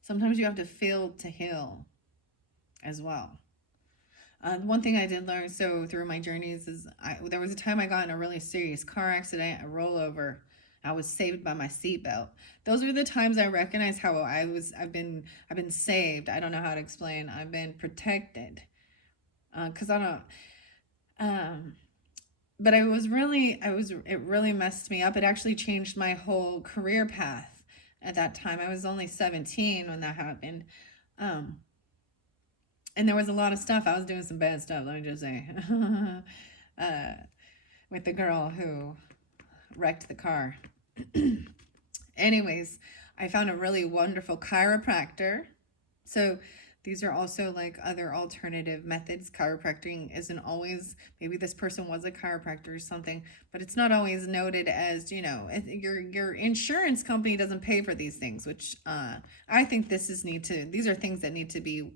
Sometimes you have to feel to heal as well. One thing I did learn through my journeys is there was a time I got in a really serious car accident, a rollover, I was saved by my seatbelt. Those were the times I recognized how I've been saved. I don't know how to explain. I've been protected. Cause I don't, but it really messed me up. It actually changed my whole career path at that time. I was only 17 when that happened. And there was a lot of stuff. I was doing some bad stuff, let me just say, with the girl who wrecked the car. Anyways, I found a really wonderful chiropractor. So these are also like other alternative methods. Chiropractic isn't always, maybe this person was a chiropractor or something, but it's not always noted as, you know, your insurance company doesn't pay for these things, which I think these are things that need to be,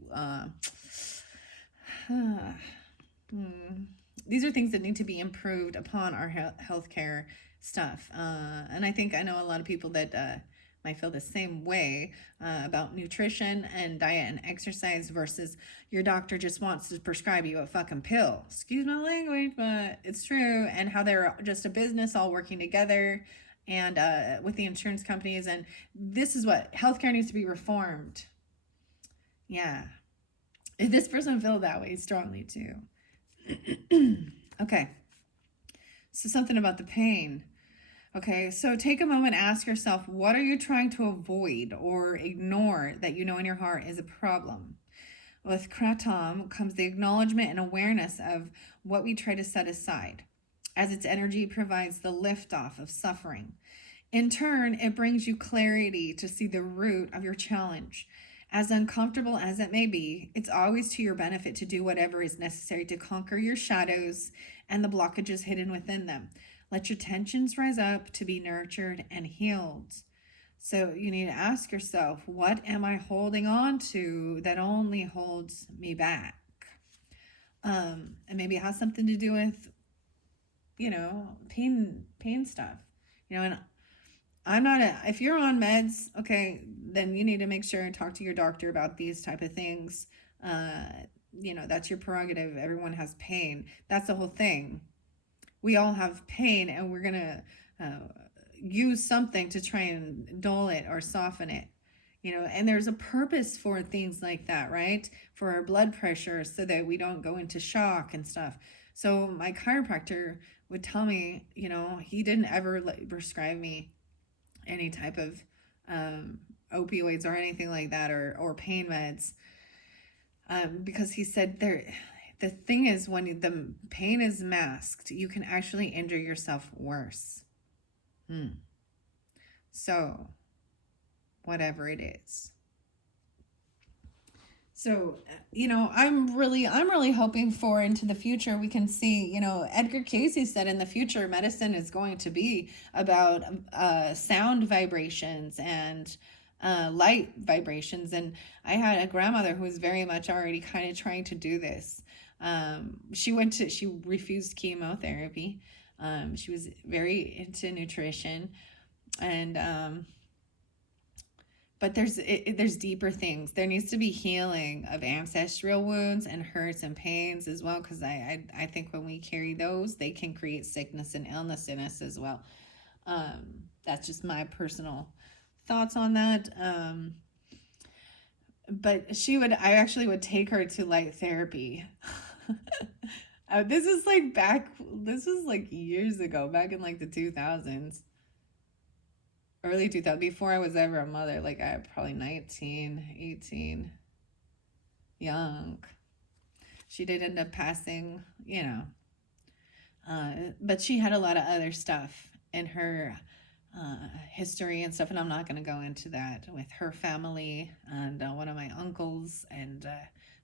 these are things that need to be improved upon our healthcare stuff. And I know a lot of people that might feel the same way about nutrition and diet and exercise versus your doctor just wants to prescribe you a fucking pill. Excuse my language, but it's true. And how they're just a business all working together and with the insurance companies. And this is what healthcare needs to be reformed. Yeah. If this person feels that way strongly too. Okay. So something about the pain. Okay, so take a moment, ask yourself, what are you trying to avoid or ignore that you know in your heart is a problem? With Kratom comes the acknowledgement and awareness of what we try to set aside, as its energy provides the liftoff of suffering. In turn, it brings you clarity to see the root of your challenge. As uncomfortable as it may be, it's always to your benefit to do whatever is necessary to conquer your shadows and the blockages hidden within them. Let your tensions rise up to be nurtured and healed. So you need to ask yourself, what am I holding on to that only holds me back? And maybe it has something to do with, you know, pain stuff. You know, and if you're on meds, okay, then you need to make sure and talk to your doctor about these type of things. You know, that's your prerogative. Everyone has pain. That's the whole thing. We all have pain, and we're going to use something to try and dull it or soften it, you know, and there's a purpose for things like that, right? For our blood pressure, so that we don't go into shock and stuff. So my chiropractor would tell me, you know, he didn't ever prescribe me any type of opioids or anything like that, or pain meds, because he said the thing is, when the pain is masked, you can actually injure yourself worse. So, whatever it is. So, you know, I'm really hoping for into the future we can see, you know, Edgar Cayce said in the future medicine is going to be about sound vibrations and light vibrations. And I had a grandmother who was very much already kind of trying to do this. She refused chemotherapy. She was very into nutrition, and but there's deeper things. There needs to be healing of ancestral wounds and hurts and pains as well, because I think when we carry those, they can create sickness and illness in us as well. That's just my personal thoughts on that. But I actually would take her to light therapy. This is like years ago, back in like the 2000s, early 2000s, before I was ever a mother. Like I was probably 19, 18, young. She did end up passing, you know, but she had a lot of other stuff in her history and stuff, and I'm not going to go into that, with her family and one of my uncles and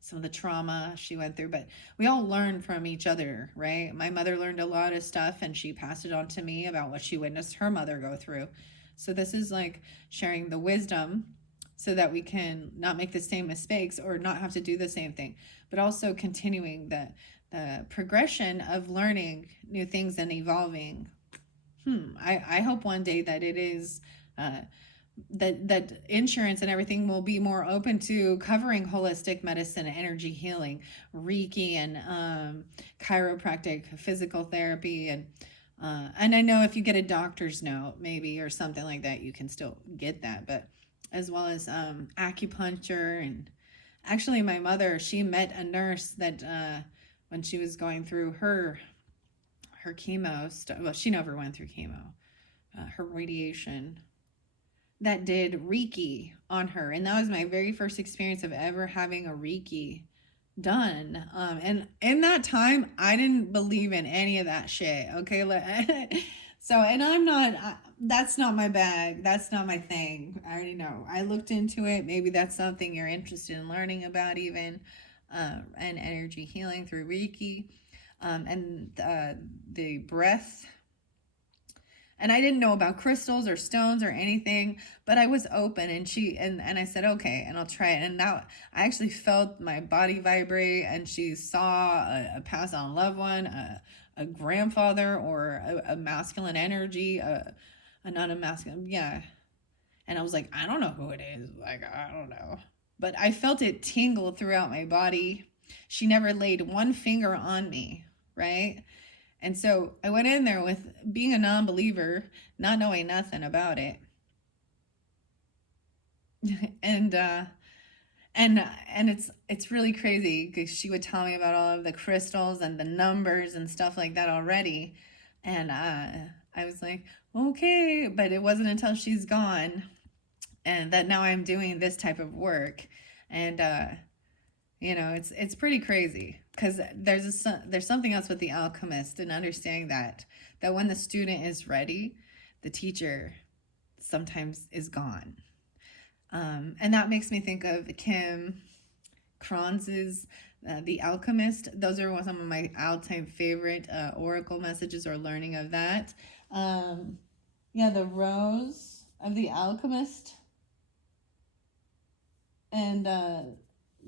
some of the trauma she went through. But we all learn from each other, right? My mother learned a lot of stuff, and she passed it on to me about what she witnessed her mother go through. So this is like sharing the wisdom so that we can not make the same mistakes or not have to do the same thing, but also continuing the progression of learning new things and evolving. I hope one day that it is that insurance and everything will be more open to covering holistic medicine, energy healing, Reiki, and chiropractic, physical therapy, and And I know if you get a doctor's note, maybe, or something like that, you can still get that. But as well as acupuncture. And actually, my mother, she met a nurse that when she was going through her chemo, well, she never went through chemo, her radiation, that did Reiki on her. And that was my very first experience of ever having a Reiki done. And in that time, I didn't believe in any of that shit. Okay. So, and I'm not, that's not my bag. That's not my thing. I already know. I looked into it. Maybe that's something you're interested in learning about, even, and energy healing through Reiki, and the breath. And I didn't know about crystals or stones or anything, but I was open, and and I said, okay, and I'll try it. And now I actually felt my body vibrate, and she saw a passed on loved one, a grandfather, or a masculine energy, a not a masculine, yeah. And I was like, I don't know who it is. Like, I don't know. But I felt it tingle throughout my body. She never laid one finger on me, right? And so I went in there with being a non-believer, not knowing nothing about it. and and it's really crazy because she would tell me about all of the crystals and the numbers and stuff like that already. And I was like, okay, but it wasn't until she's gone and that now I'm doing this type of work. And it's pretty crazy because there's something else with the alchemist, and understanding that when the student is ready, the teacher sometimes is gone. And that makes me think of Kim Kranz's The Alchemist. Those are some of my all-time favorite oracle messages or learning of that. Yeah, the Rose of the Alchemist, and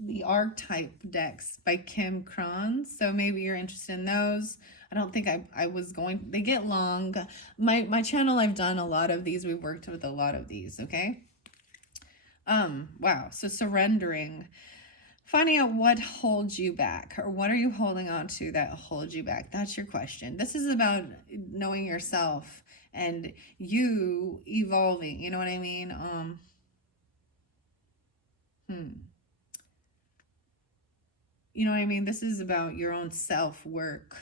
the Archetype decks by Kim Kranz. So maybe you're interested in those. I don't think I was going, they get long. My channel, I've done a lot of these. We've worked with a lot of these, okay? Wow. So surrendering, finding out what holds you back, or what are you holding on to that holds you back? That's your question. This is about knowing yourself and you evolving. You know what I mean? You know what I mean? This is about your own self-work.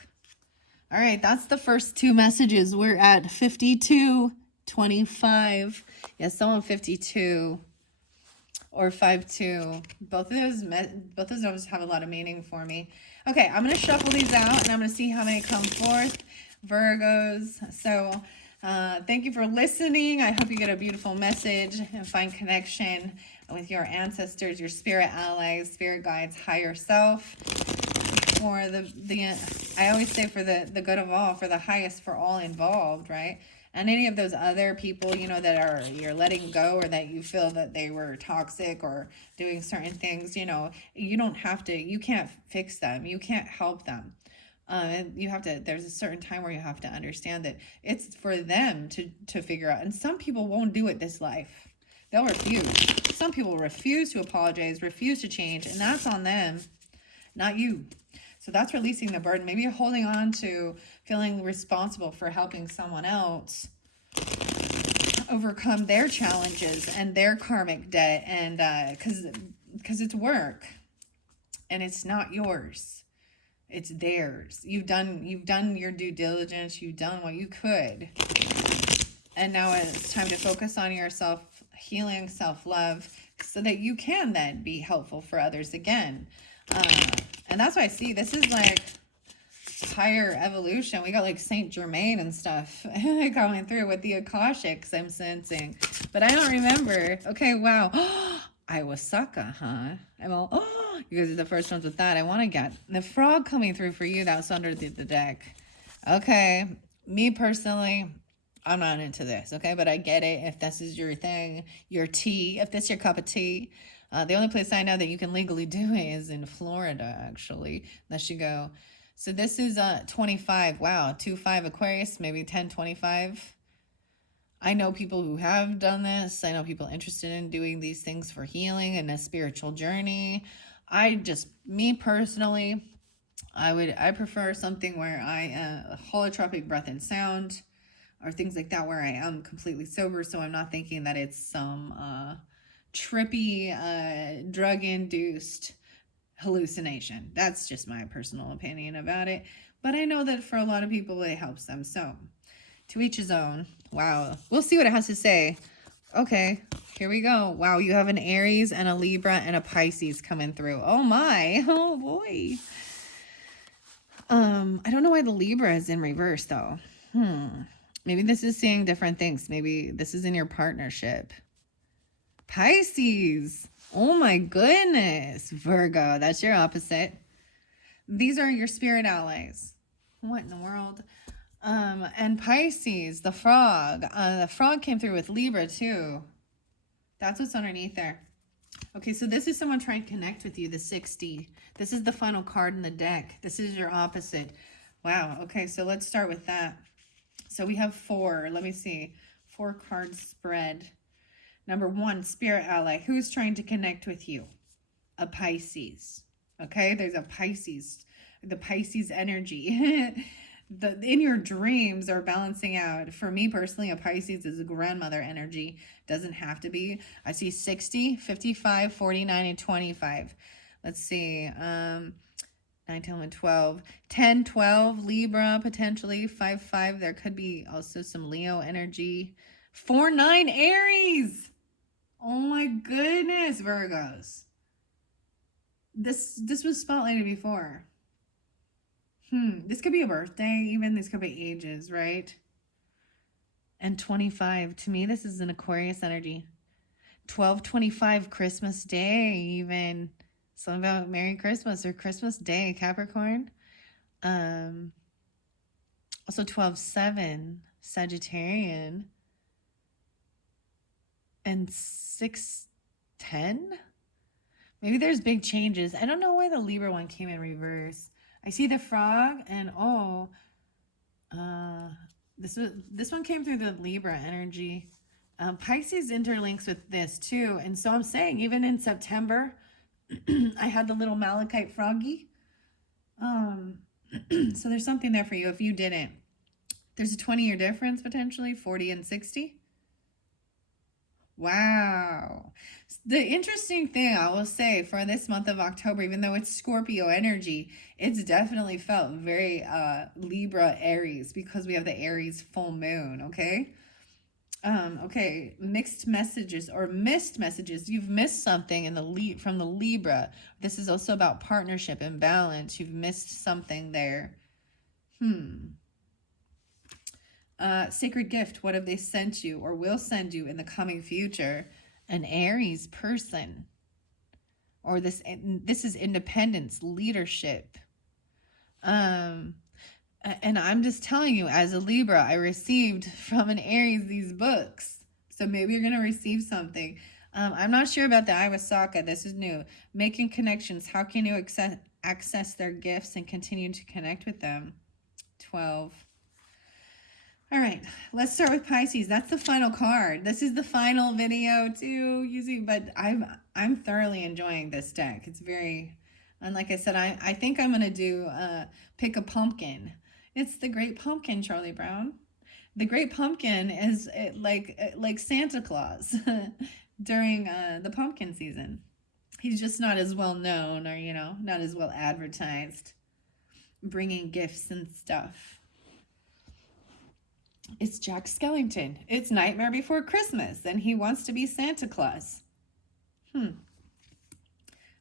All right, that's the first two messages. We're at 52:25. Yes, someone 52 or 52. Both of those numbers have a lot of meaning for me. Okay, I'm going to shuffle these out, and I'm going to see how many come forth. Virgos. So thank you for listening. I hope you get a beautiful message and find connection with your ancestors, your spirit allies, spirit guides, higher self, for I always say for the good of all, for the highest, for all involved, right? And any of those other people, that you're letting go, or that you feel that they were toxic or doing certain things, you don't have to, you can't fix them. You can't help them. You have to, there's a certain time where you have to understand that it's for them to figure out. And some people won't do it this life. They'll refuse. Some people refuse to apologize, refuse to change, and that's on them, not you. So that's releasing the burden. Maybe you're holding on to feeling responsible for helping someone else overcome their challenges and their karmic debt, and because it's work and it's not yours. It's theirs. You've done your due diligence. You've done what you could. And now it's time to focus on yourself, healing, self-love, so that you can then be helpful for others again. And that's why I see this is like higher evolution. We got like Saint Germain and stuff coming through with the Akashics, I'm sensing. But I don't remember. Okay, wow. Iwasaka, huh? I'm all, you guys are the first ones with that. I want to get the frog coming through for you. That was under the deck. Okay, me personally, I'm not into this, okay? But I get it if this is your thing, your tea, if this is your cup of tea. The only place I know that you can legally do it is in Florida, actually. Unless you go. So this is 25. Wow, 2-5 Aquarius, maybe 10-25. I know people who have done this. I know people interested in doing these things for healing and a spiritual journey. Me personally, I prefer something where I holotropic breath and sound, or things like that where I am completely sober, so I'm not thinking that it's some trippy drug induced hallucination. That's just my personal opinion about it, but I know that for a lot of people it helps them, so to each his own. Wow, we'll see what it has to say. Okay, here we go. Wow, you have an Aries and a Libra and a Pisces coming through. Oh my, oh boy. I don't know why the Libra is in reverse though. Maybe this is seeing different things. Maybe this is in your partnership. Pisces. Oh my goodness. Virgo, that's your opposite. These are your spirit allies. What in the world? And Pisces, the frog. The frog came through with Libra too. That's what's underneath there. Okay, so this is someone trying to connect with you, the 60. This is the final card in the deck. This is your opposite. Wow, okay, so let's start with that. So we have 4. Let me see. 4 card spread. Number 1, spirit ally. Who's trying to connect with you? A Pisces. Okay, there's a Pisces. The Pisces energy. In your dreams are balancing out. For me personally, a Pisces is a grandmother energy. Doesn't have to be. I see 60, 55, 49, and 25. Let's see. 9, 10, 11, 12. 10, 12, Libra, potentially. 5, 5. There could be also some Leo energy. 4, 9, Aries. Oh my goodness, Virgos. This was spotlighted before. This could be a birthday, even. This could be ages, right? And 25. To me, this is an Aquarius energy. 12/25, Christmas Day, even. Something about Merry Christmas or Christmas Day, Capricorn. Also 12/7, Sagittarian. And 6/10. Maybe there's big changes. I don't know why the Libra one came in reverse. I see the frog, and this one came through the Libra energy. Pisces interlinks with this too, and so I'm saying even in September, I had the little malachite froggy. So there's something there for you if you didn't. There's a 20-year difference potentially, 40 and 60. Wow. The interesting thing I will say for this month of October, even though it's Scorpio energy, it's definitely felt very Libra Aries because we have the Aries full moon, okay? Okay, mixed messages or missed messages. You've missed something in from the Libra. This is also about partnership and balance. You've missed something there. Sacred gift. What have they sent you or will send you in the coming future? An Aries person. Or this is independence, leadership. And I'm just telling you, as a Libra, I received from an Aries these books. So maybe you're going to receive something. I'm not sure about the Iwasaka. This is new. Making connections. How can you access their gifts and continue to connect with them? 12. All right, let's start with Pisces. That's the final card. This is the final video too, but I'm thoroughly enjoying this deck. It's very, and like I said, I think I'm gonna do pick a pumpkin. It's the Great Pumpkin, Charlie Brown. The Great Pumpkin is like Santa Claus during the pumpkin season. He's just not as well known, or not as well advertised, bringing gifts and stuff. It's Jack Skellington. It's Nightmare Before Christmas, and he wants to be Santa Claus.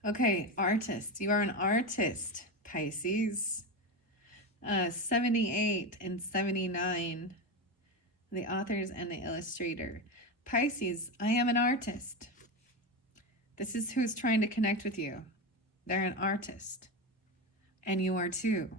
Okay, artist. You are an artist, Pisces. 78 and 79. The authors and the illustrator. Pisces, I am an artist. This is who's trying to connect with you. They're an artist. And you are too.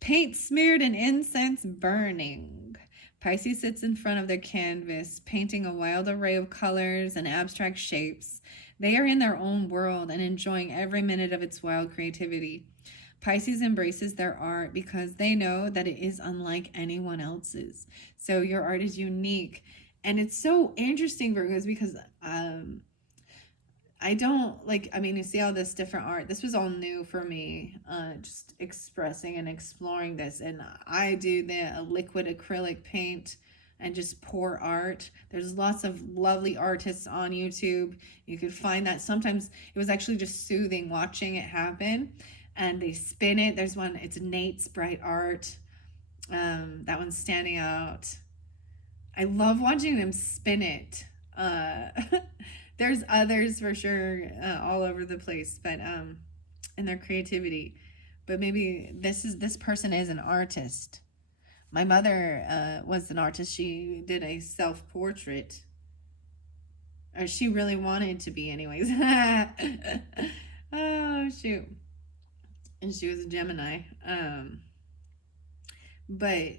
Paint smeared and incense burning. Pisces sits in front of their canvas, painting a wild array of colors and abstract shapes. They are in their own world and enjoying every minute of its wild creativity. Pisces embraces their art because they know that it is unlike anyone else's. So your art is unique. And it's so interesting, Virgos, because I don't like, I mean, you see all this different art. This was all new for me, just expressing and exploring this. And I do the liquid acrylic paint and just pour art. There's lots of lovely artists on YouTube. You could find that. Sometimes it was actually just soothing watching it happen. And they spin it. There's one, it's Nate's Bright Art. That one's standing out. I love watching them spin it. There's others for sure, all over the place, but in their creativity. But maybe this person is an artist. My mother was an artist. She did a self-portrait, or she really wanted to be, anyways. Oh shoot! And she was a Gemini. But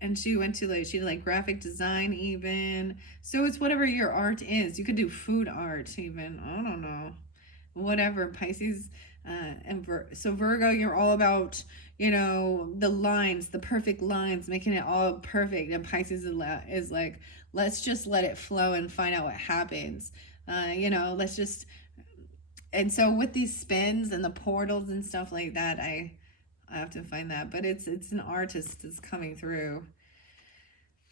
and she went to like, she did like graphic design even. So it's whatever your art is. You could do food art even. I don't know, whatever. Pisces, so Virgo, you're all about, you know, the lines, the perfect lines, making it all perfect. And Pisces is like, let's just let it flow and find out what happens. You know, let's just. And so with these spins and the portals and stuff like that, I have to find that, but it's an artist that's coming through.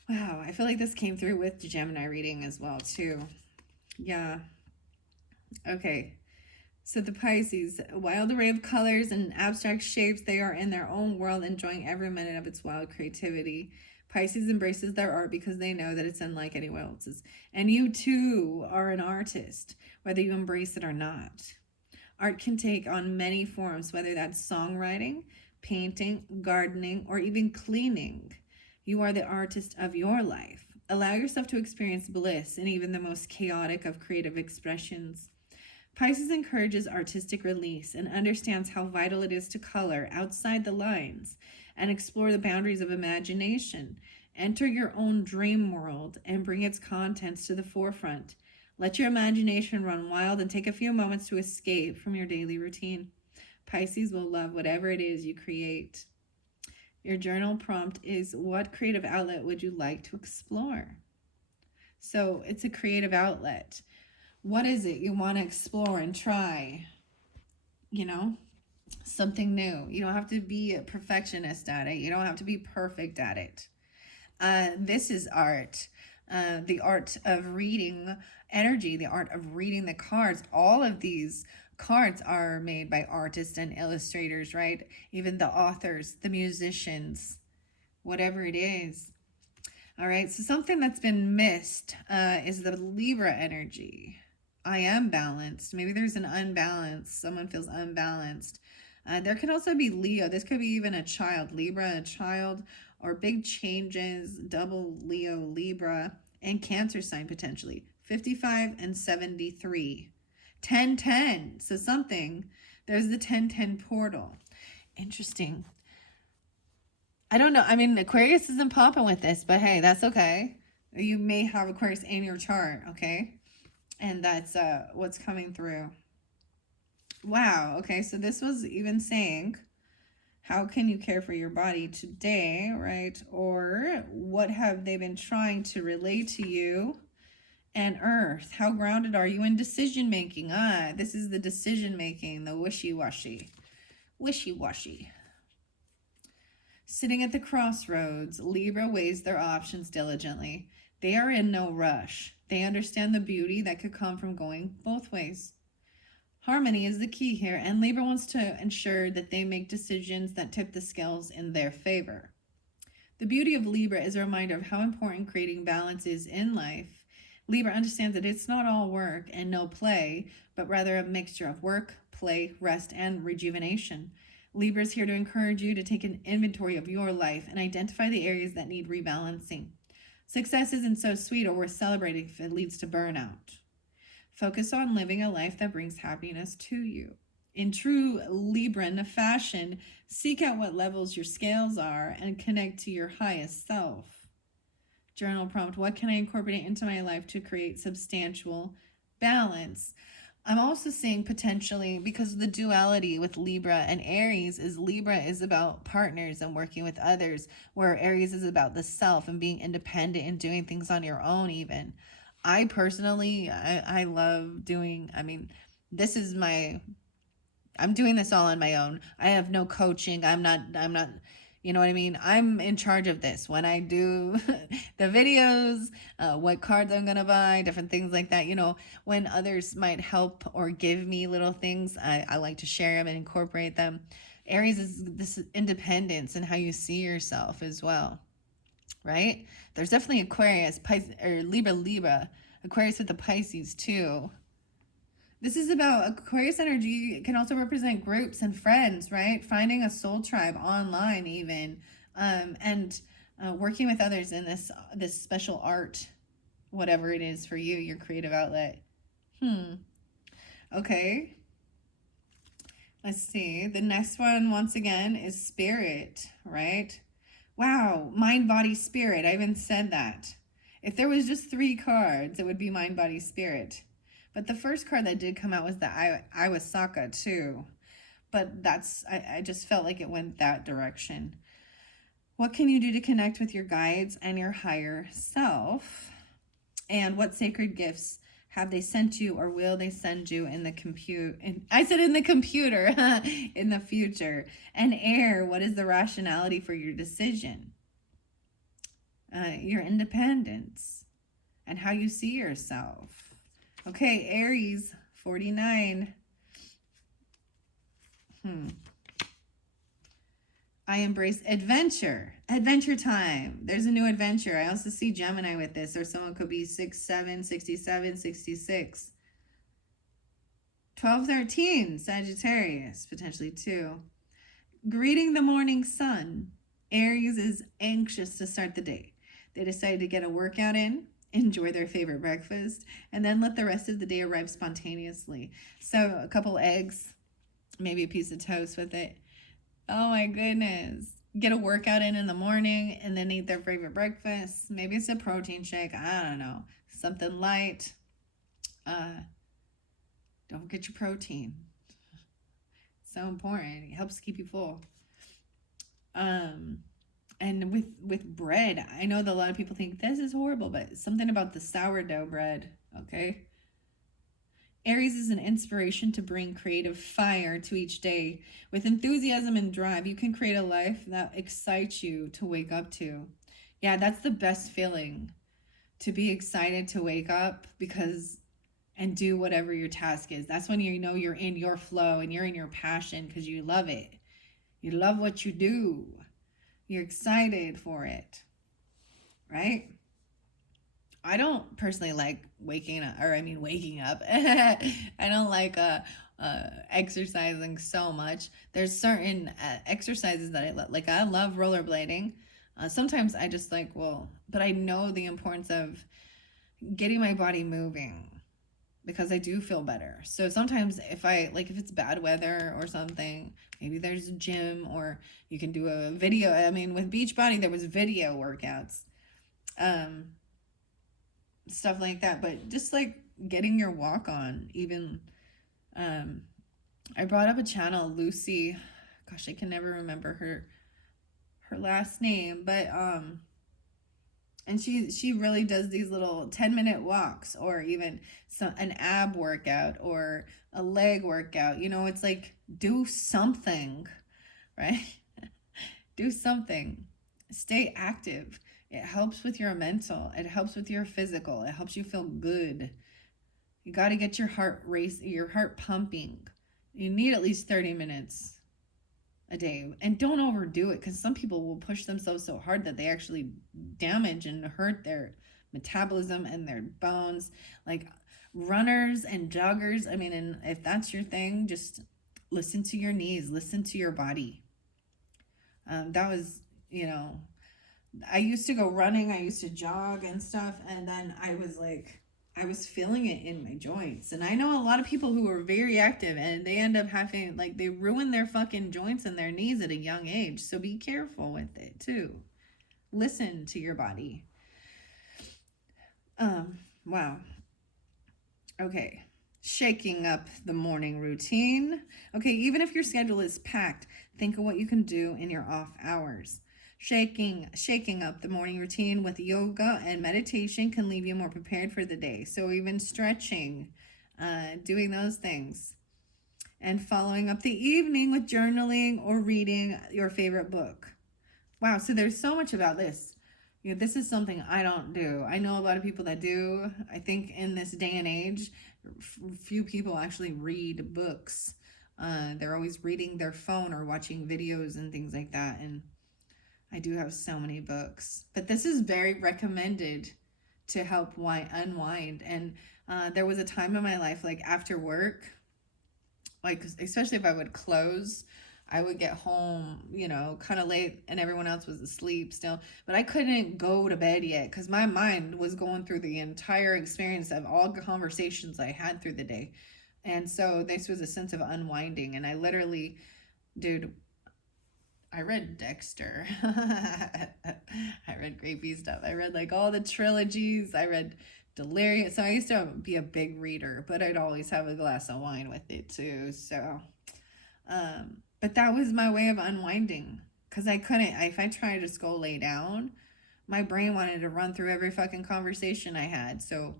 Wow, I feel like this came through with the Gemini reading as well too. Yeah. Okay. So the Pisces, a wild array of colors and abstract shapes, they are in their own world, enjoying every minute of its wild creativity. Pisces embraces their art because they know that it's unlike anyone else's. And you too are an artist, whether you embrace it or not. Art can take on many forms, whether that's songwriting, painting, gardening, or even cleaning. You are the artist of your life. Allow yourself to experience bliss in even the most chaotic of creative expressions. Pisces encourages artistic release and understands how vital it is to color outside the lines and explore the boundaries of imagination. Enter your own dream world and bring its contents to the forefront. Let your imagination run wild and take a few moments to escape from your daily routine. Pisces will love whatever it is you create. Your journal prompt is, what creative outlet would you like to explore? So it's a creative outlet. What is it you want to explore and try? You know, something new. You don't have to be a perfectionist at it. You don't have to be perfect at it. This is art. The art of reading energy, the art of reading the cards. All of these cards are made by artists and illustrators, right? Even the authors, the musicians, whatever it is. All right, so something that's been missed is the Libra energy. I am balanced. Maybe there's an unbalance. Someone feels unbalanced. There could also be Leo. This could be even a child. Libra, a child, or big changes, double Leo, Libra, and Cancer sign potentially. 55 and 73. 10-10. So something. There's the 10-10 portal. Interesting. I don't know. I mean, Aquarius isn't popping with this, but hey, that's okay. You may have Aquarius in your chart, okay? And that's what's coming through. Wow. Okay, so this was even saying, how can you care for your body today, right? Or what have they been trying to relay to you? And Earth, how grounded are you in decision making? This is the decision making, the wishy-washy. Wishy-washy. Sitting at the crossroads, Libra weighs their options diligently. They are in no rush. They understand the beauty that could come from going both ways. Harmony is the key here, and Libra wants to ensure that they make decisions that tip the scales in their favor. The beauty of Libra is a reminder of how important creating balance is in life. Libra understands that it's not all work and no play, but rather a mixture of work, play, rest, and rejuvenation. Libra is here to encourage you to take an inventory of your life and identify the areas that need rebalancing. Success isn't so sweet or worth celebrating if it leads to burnout. Focus on living a life that brings happiness to you. In true Libran fashion, seek out what levels your scales are and connect to your highest self. Journal prompt, what can I incorporate into my life to create substantial balance? I'm also seeing potentially, because of the duality with Libra and Aries, is Libra is about partners and working with others, where Aries is about the self and being independent and doing things on your own even. I personally, I love doing, I mean, this is my, I'm doing this all on my own. I have no coaching. I'm not, you know what I mean? I'm in charge of this. When I do the videos, what cards I'm going to buy, different things like that, you know, when others might help or give me little things, I like to share them and incorporate them. Aries is this independence and how you see yourself as well, right? There's definitely Aquarius, Pisces, or Libra, Aquarius with the Pisces too. This is about Aquarius energy. It can also represent groups and friends, right? Finding a soul tribe online, even, and working with others in this special art, whatever it is for you, your creative outlet. Okay. Let's see. The next one, once again, is spirit, right? Wow, mind, body, spirit. I even said that. If there was just 3 cards, it would be mind, body, spirit. But the first card that did come out was the Iwasaka too. But that's, I just felt like it went that direction. What can you do to connect with your guides and your higher self? And what sacred gifts have they sent you or will they send you in the I said in the computer, in the future? And air, what is the rationality for your decision? Your independence and how you see yourself. Okay, Aries, 49. I embrace adventure. Adventure time. There's a new adventure. I also see Gemini with this, or someone could be 6'7", 67, 66. 12, 13, Sagittarius, potentially too. Greeting the morning sun. Aries is anxious to start the day. They decided to get a workout in, enjoy their favorite breakfast, and then let the rest of the day arrive spontaneously. So a couple eggs, maybe a piece of toast with it. Oh my goodness. Get a workout in the morning and then eat their favorite breakfast. Maybe it's a protein shake. I don't know. Something light. Don't forget your protein. It's so important. It helps keep you full. And with bread, I know that a lot of people think this is horrible, but something about the sourdough bread, okay? Aries is an inspiration to bring creative fire to each day. With enthusiasm and drive, you can create a life that excites you to wake up to. Yeah, that's the best feeling, to be excited to wake up and do whatever your task is. That's when you know you're in your flow and you're in your passion because you love it. You love what you do. You're excited for it, right? I don't personally like waking up. I don't like exercising so much. There's certain exercises that I love. Like I love rollerblading. Sometimes I just but I know the importance of getting my body moving because I do feel better. So sometimes if it's bad weather or something, maybe there's a gym or you can do a video. I mean, with Beachbody, there was video workouts. Stuff like that, but just like getting your walk on. Even I brought up a channel, Lucy, gosh, I can never remember her last name, but and she really does these little 10-minute walks, or even an ab workout or a leg workout. You know, it's like, do something, right? Do something. Stay active. It helps with your mental. It helps with your physical. It helps you feel good. You got to get your heart pumping. You need at least 30 minutes a day. And don't overdo it, because some people will push themselves so hard that they actually damage and hurt their metabolism and their bones. Like runners and joggers, I mean, and if that's your thing, just listen to your knees. Listen to your body. That was, I used to go running, I used to jog and stuff, and then I was feeling it in my joints. And I know a lot of people who are very active and they end up having, they ruin their fucking joints and their knees at a young age. So be careful with it too. Listen to your body. Wow. Okay. Shaking up the morning routine. Okay, even if your schedule is packed, think of what you can do in your off hours. Shaking up the morning routine with yoga and meditation can leave you more prepared for the day. So even stretching, doing those things, and following up the evening with journaling or reading your favorite book. Wow, so there's so much about this. You know, this is something I don't do. I know a lot of people that do. I think in this day and age, few people actually read books. They're always reading their phone or watching videos and things like that. And I do have so many books, but this is very recommended to help unwind. And there was a time in my life, like after work, like especially if I would close, I would get home, you know, kind of late and everyone else was asleep still, but I couldn't go to bed yet because my mind was going through the entire experience of all the conversations I had through the day. And so this was a sense of unwinding. And I literally, dude, I read Dexter. I read creepy stuff. I read like all the trilogies. I read Delirium. So I used to be a big reader, but I'd always have a glass of wine with it too. So, but that was my way of unwinding because I couldn't, if I tried to just go lay down, my brain wanted to run through every fucking conversation I had. So,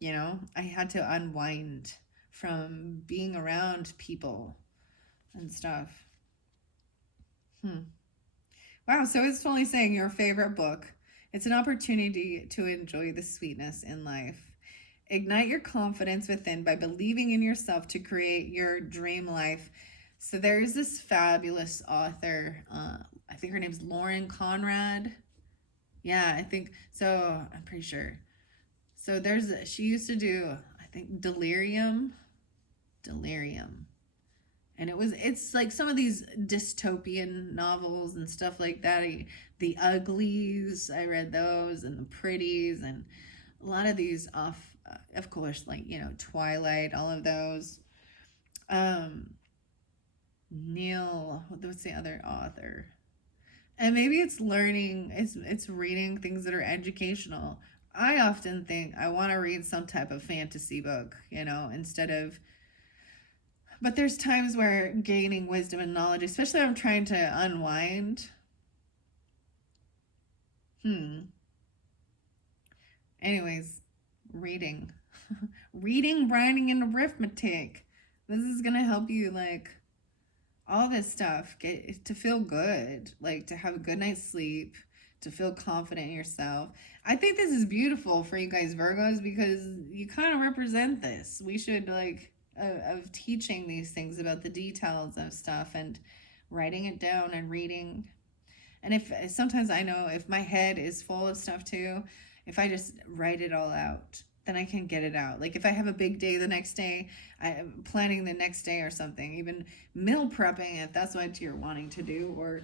you know, I had to unwind from being around people and stuff. Wow, so it's totally saying your favorite book. It's an opportunity to enjoy the sweetness in life. Ignite your confidence within by believing in yourself to create your dream life. So there's this fabulous author. I think her name's Lauren Conrad. Yeah, I think so. I'm pretty sure. So she used to do, I think, Delirium. And it's like some of these dystopian novels and stuff like that. The Uglies, I read those, and the Pretties, and a lot of these of course, like, you know, Twilight, all of those. Neil, what's the other author? And maybe it's learning, it's reading things that are educational. I often think I want to read some type of fantasy book, you know, instead of, but there's times where gaining wisdom and knowledge, especially when I'm trying to unwind. Anyways, reading. Reading, writing, and arithmetic. This is going to help you, like, all this stuff, get to feel good, like to have a good night's sleep, to feel confident in yourself. I think this is beautiful for you guys Virgos because you kind of represent this. We should, like, of teaching these things about the details of stuff and writing it down and reading. And if sometimes I know if my head is full of stuff too, if I just write it all out, then I can get it out. Like if I have a big day the next day, I'm planning the next day or something, even meal prepping if that's what you're wanting to do, or,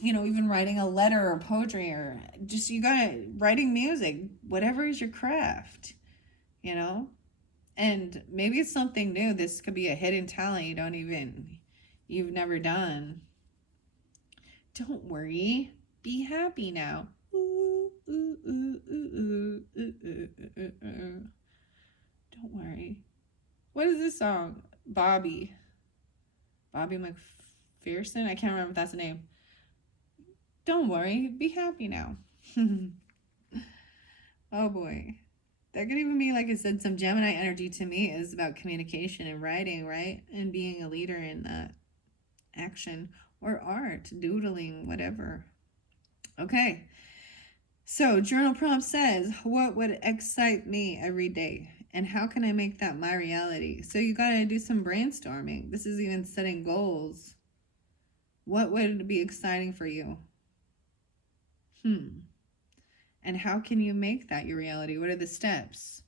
you know, even writing a letter or poetry, or just writing music, whatever is your craft, you know? And maybe it's something new. This could be a hidden talent you've never done. Don't worry. Be happy now. Don't worry. What is this song? Bobby McPherson? I can't remember if that's the name. Don't worry. Be happy now. Oh boy. That could even be, like I said, some Gemini energy to me is about communication and writing, right? And being a leader in that action or art, doodling, whatever. Okay. So journal prompt says, what would excite me every day? And how can I make that my reality? So you got to do some brainstorming. This is even setting goals. What would be exciting for you? And how can you make that your reality? What are the steps?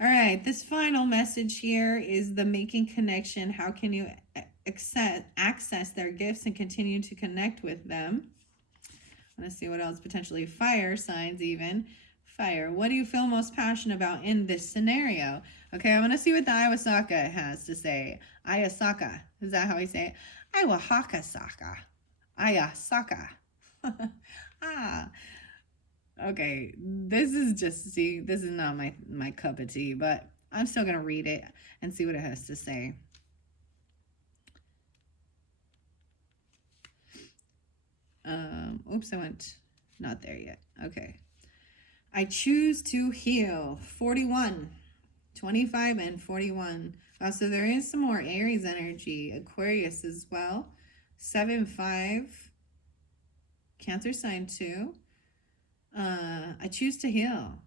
All right, this final message here is the making connection. How can you access their gifts and continue to connect with them? Let's see what else. Potentially fire signs even. Fire. What do you feel most passionate about in this scenario? Okay, I'm going to see what the Iwasaka has to say. Ayasaka. Is that how I say it? Iwahaka-saka. Ayasaka. Okay, this is not my cup of tea, but I'm still going to read it and see what it has to say. Oops, I went not there yet. Okay. I choose to heal. 41, 25, and 41. So there is some more Aries energy. Aquarius as well. 7, 5. Cancer sign 2. I choose to heal.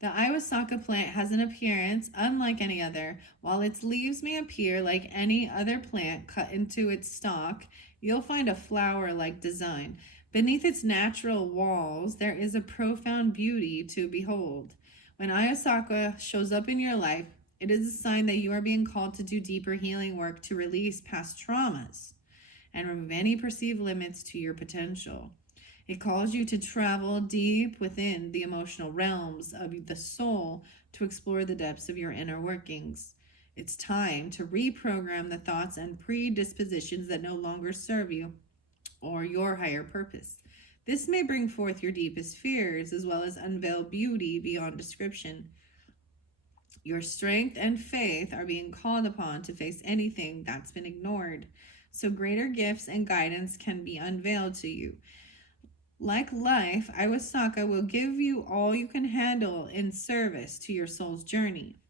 The Iwasaka plant has an appearance unlike any other. While its leaves may appear like any other plant cut into its stalk, you'll find a flower-like design. Beneath its natural walls, there is a profound beauty to behold. When Iwasaka shows up in your life, it is a sign that you are being called to do deeper healing work to release past traumas and remove any perceived limits to your potential. It calls you to travel deep within the emotional realms of the soul to explore the depths of your inner workings. It's time to reprogram the thoughts and predispositions that no longer serve you or your higher purpose. This may bring forth your deepest fears as well as unveil beauty beyond description. Your strength and faith are being called upon to face anything that's been ignored, so greater gifts and guidance can be unveiled to you. Like life, Iwasaka will give you all you can handle in service to your soul's journey.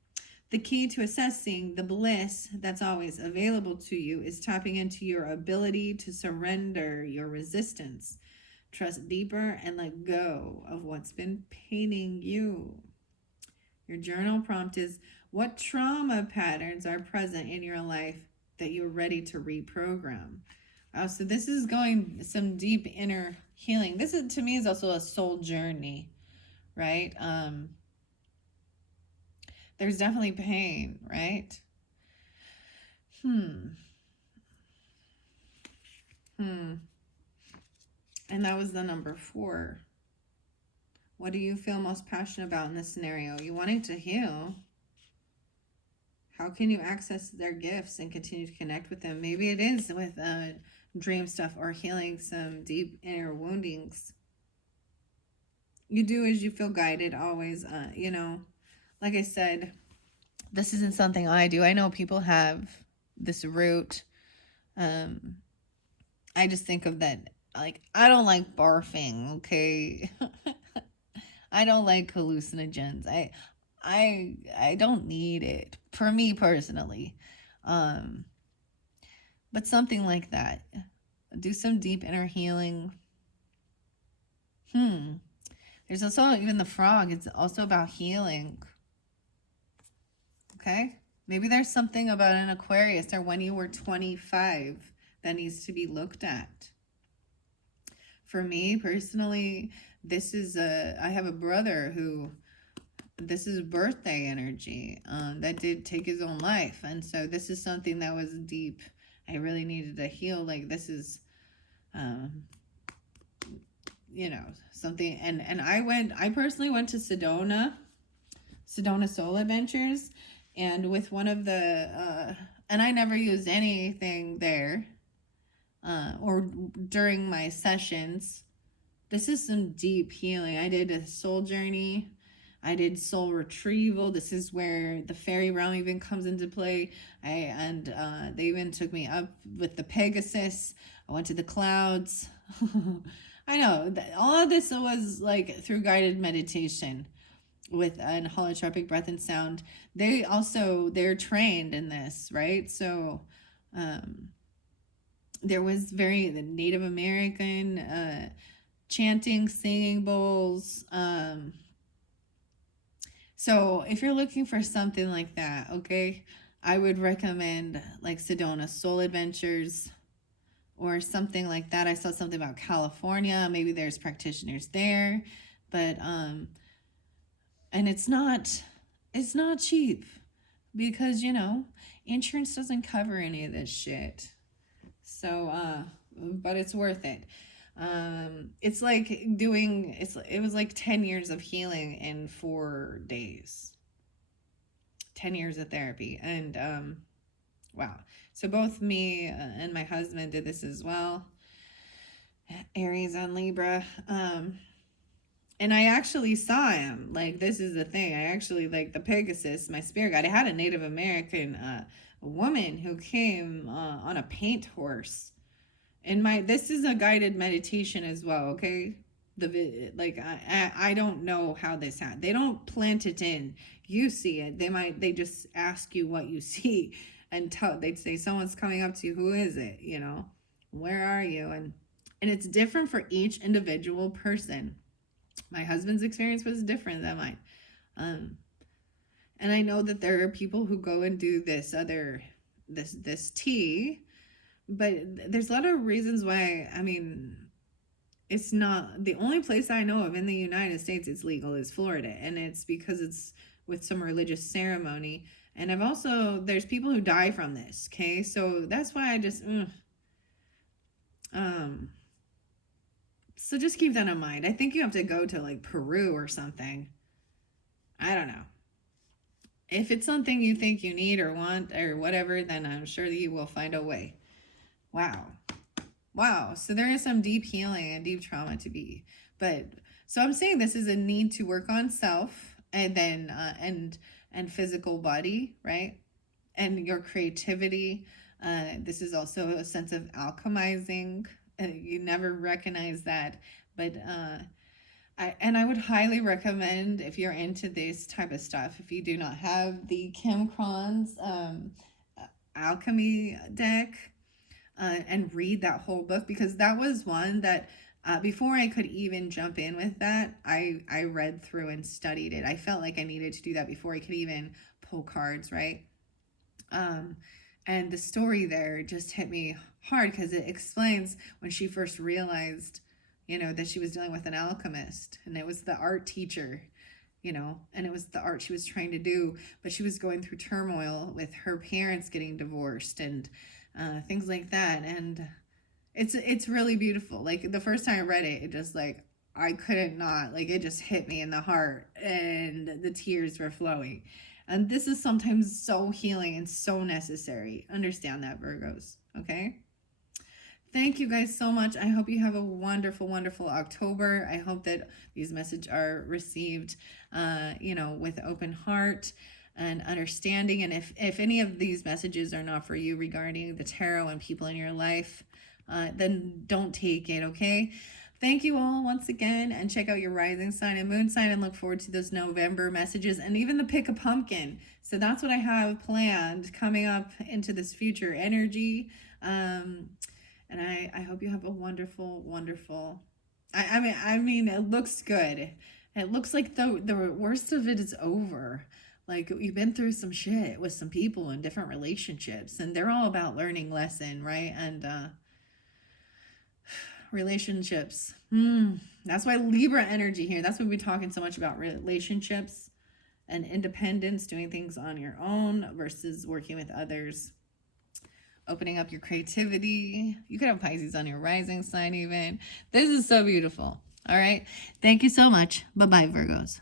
The key to assessing the bliss that's always available to you is tapping into your ability to surrender your resistance. Trust deeper and let go of what's been paining you. Your journal prompt is, what trauma patterns are present in your life that you're ready to reprogram? So this is going some deep inner healing. This is, to me, is also a soul journey, right? There's definitely pain, right? And that was the number 4. What do you feel most passionate about in this scenario? You wanting to heal. How can you access their gifts and continue to connect with them? Maybe it is with dream stuff or healing some deep inner woundings. You do as you feel guided always. You know, like I said, this isn't something I do. I know people have this route. I just think of that, like, I don't like barfing, okay? I don't like hallucinogens. I don't need it, for me personally. But something like that. Do some deep inner healing. There's also even the frog. It's also about healing. Okay? Maybe there's something about an Aquarius or when you were 25 that needs to be looked at. For me personally, this is I have a brother who, this is birthday energy that did take his own life. And so this is something that was deep. I really needed to heal. Like, this is, you know, something. And I personally went to Sedona Soul Adventures. And with one of the, and I never used anything there or during my sessions. This is some deep healing. I did a soul journey. I did soul retrieval. This is where the fairy realm even comes into play. They even took me up with the Pegasus. I went to the clouds. I know that all of this was like through guided meditation with an holotropic breath and sound. They're trained in this, right? So there was very the Native American chanting, singing bowls. So if you're looking for something like that, okay, I would recommend like Sedona Soul Adventures or something like that. I saw something about California. Maybe there's practitioners there, but and it's not cheap because, you know, insurance doesn't cover any of this shit. So but it's worth it. It's like it was like 10 years of healing in 4 days. 10 years of therapy. And wow. So both me and my husband did this as well. Aries on Libra. And I actually saw him. Like, this is the thing. I actually, like, the Pegasus, my spirit guide. I had a Native American woman who came on a paint horse. this is a guided meditation as well, okay? I don't know how this happened. They don't plant it in. You see it. They just ask you what you see, and they'd say someone's coming up to you. Who is it? You know, where are you? And it's different for each individual person. My husband's experience was different than mine. And I know that there are people who go and do this tea, but there's a lot of reasons why. I mean, it's not the only place I know of in the United States it's legal is Florida, and it's because it's with some religious ceremony. And there's people who die from this, okay? So that's why I just so just keep that in mind. I think you have to go to like Peru or something. I don't know. If it's something you think you need or want or whatever, then I'm sure that you will find a way. Wow. So there is some deep healing and deep trauma to be. So I'm saying this is a need to work on self, and then and physical body, right? And your creativity. This is also a sense of alchemizing. You never recognize that, but I would highly recommend, if you're into this type of stuff, if you do not have the Kim Cron's alchemy deck, and read that whole book, because that was one that before I could even jump in with that, I read through and studied it. I felt like I needed to do that before I could even pull cards, right? And the story there just hit me hard, because it explains when she first realized, that she was dealing with an alchemist, and it was the art teacher, and it was the art she was trying to do, but she was going through turmoil with her parents getting divorced and things like that. And it's really beautiful. Like the first time I read it, it just like, I couldn't not, like, it just hit me in the heart and the tears were flowing. And this is sometimes so healing and so necessary. Understand that, Virgos, okay? Thank you guys so much. I hope you have a wonderful, wonderful October. I hope that these messages are received, with open heart and understanding. And if any of these messages are not for you regarding the tarot and people in your life, then don't take it, okay? Thank you all once again, and check out your rising sign and moon sign, and look forward to those November messages and even the pick a pumpkin. So that's what I have planned coming up into this future energy. And I hope you have a wonderful, wonderful, I mean, it looks good. It looks like the worst of it is over. Like, you've been through some shit with some people in different relationships, and they're all about learning lesson, right? And relationships. That's why Libra energy here. That's why we're talking so much about relationships and independence, doing things on your own versus working with others. Opening up your creativity. You could have Pisces on your rising sign even. This is so beautiful. All right. Thank you so much. Bye-bye, Virgos.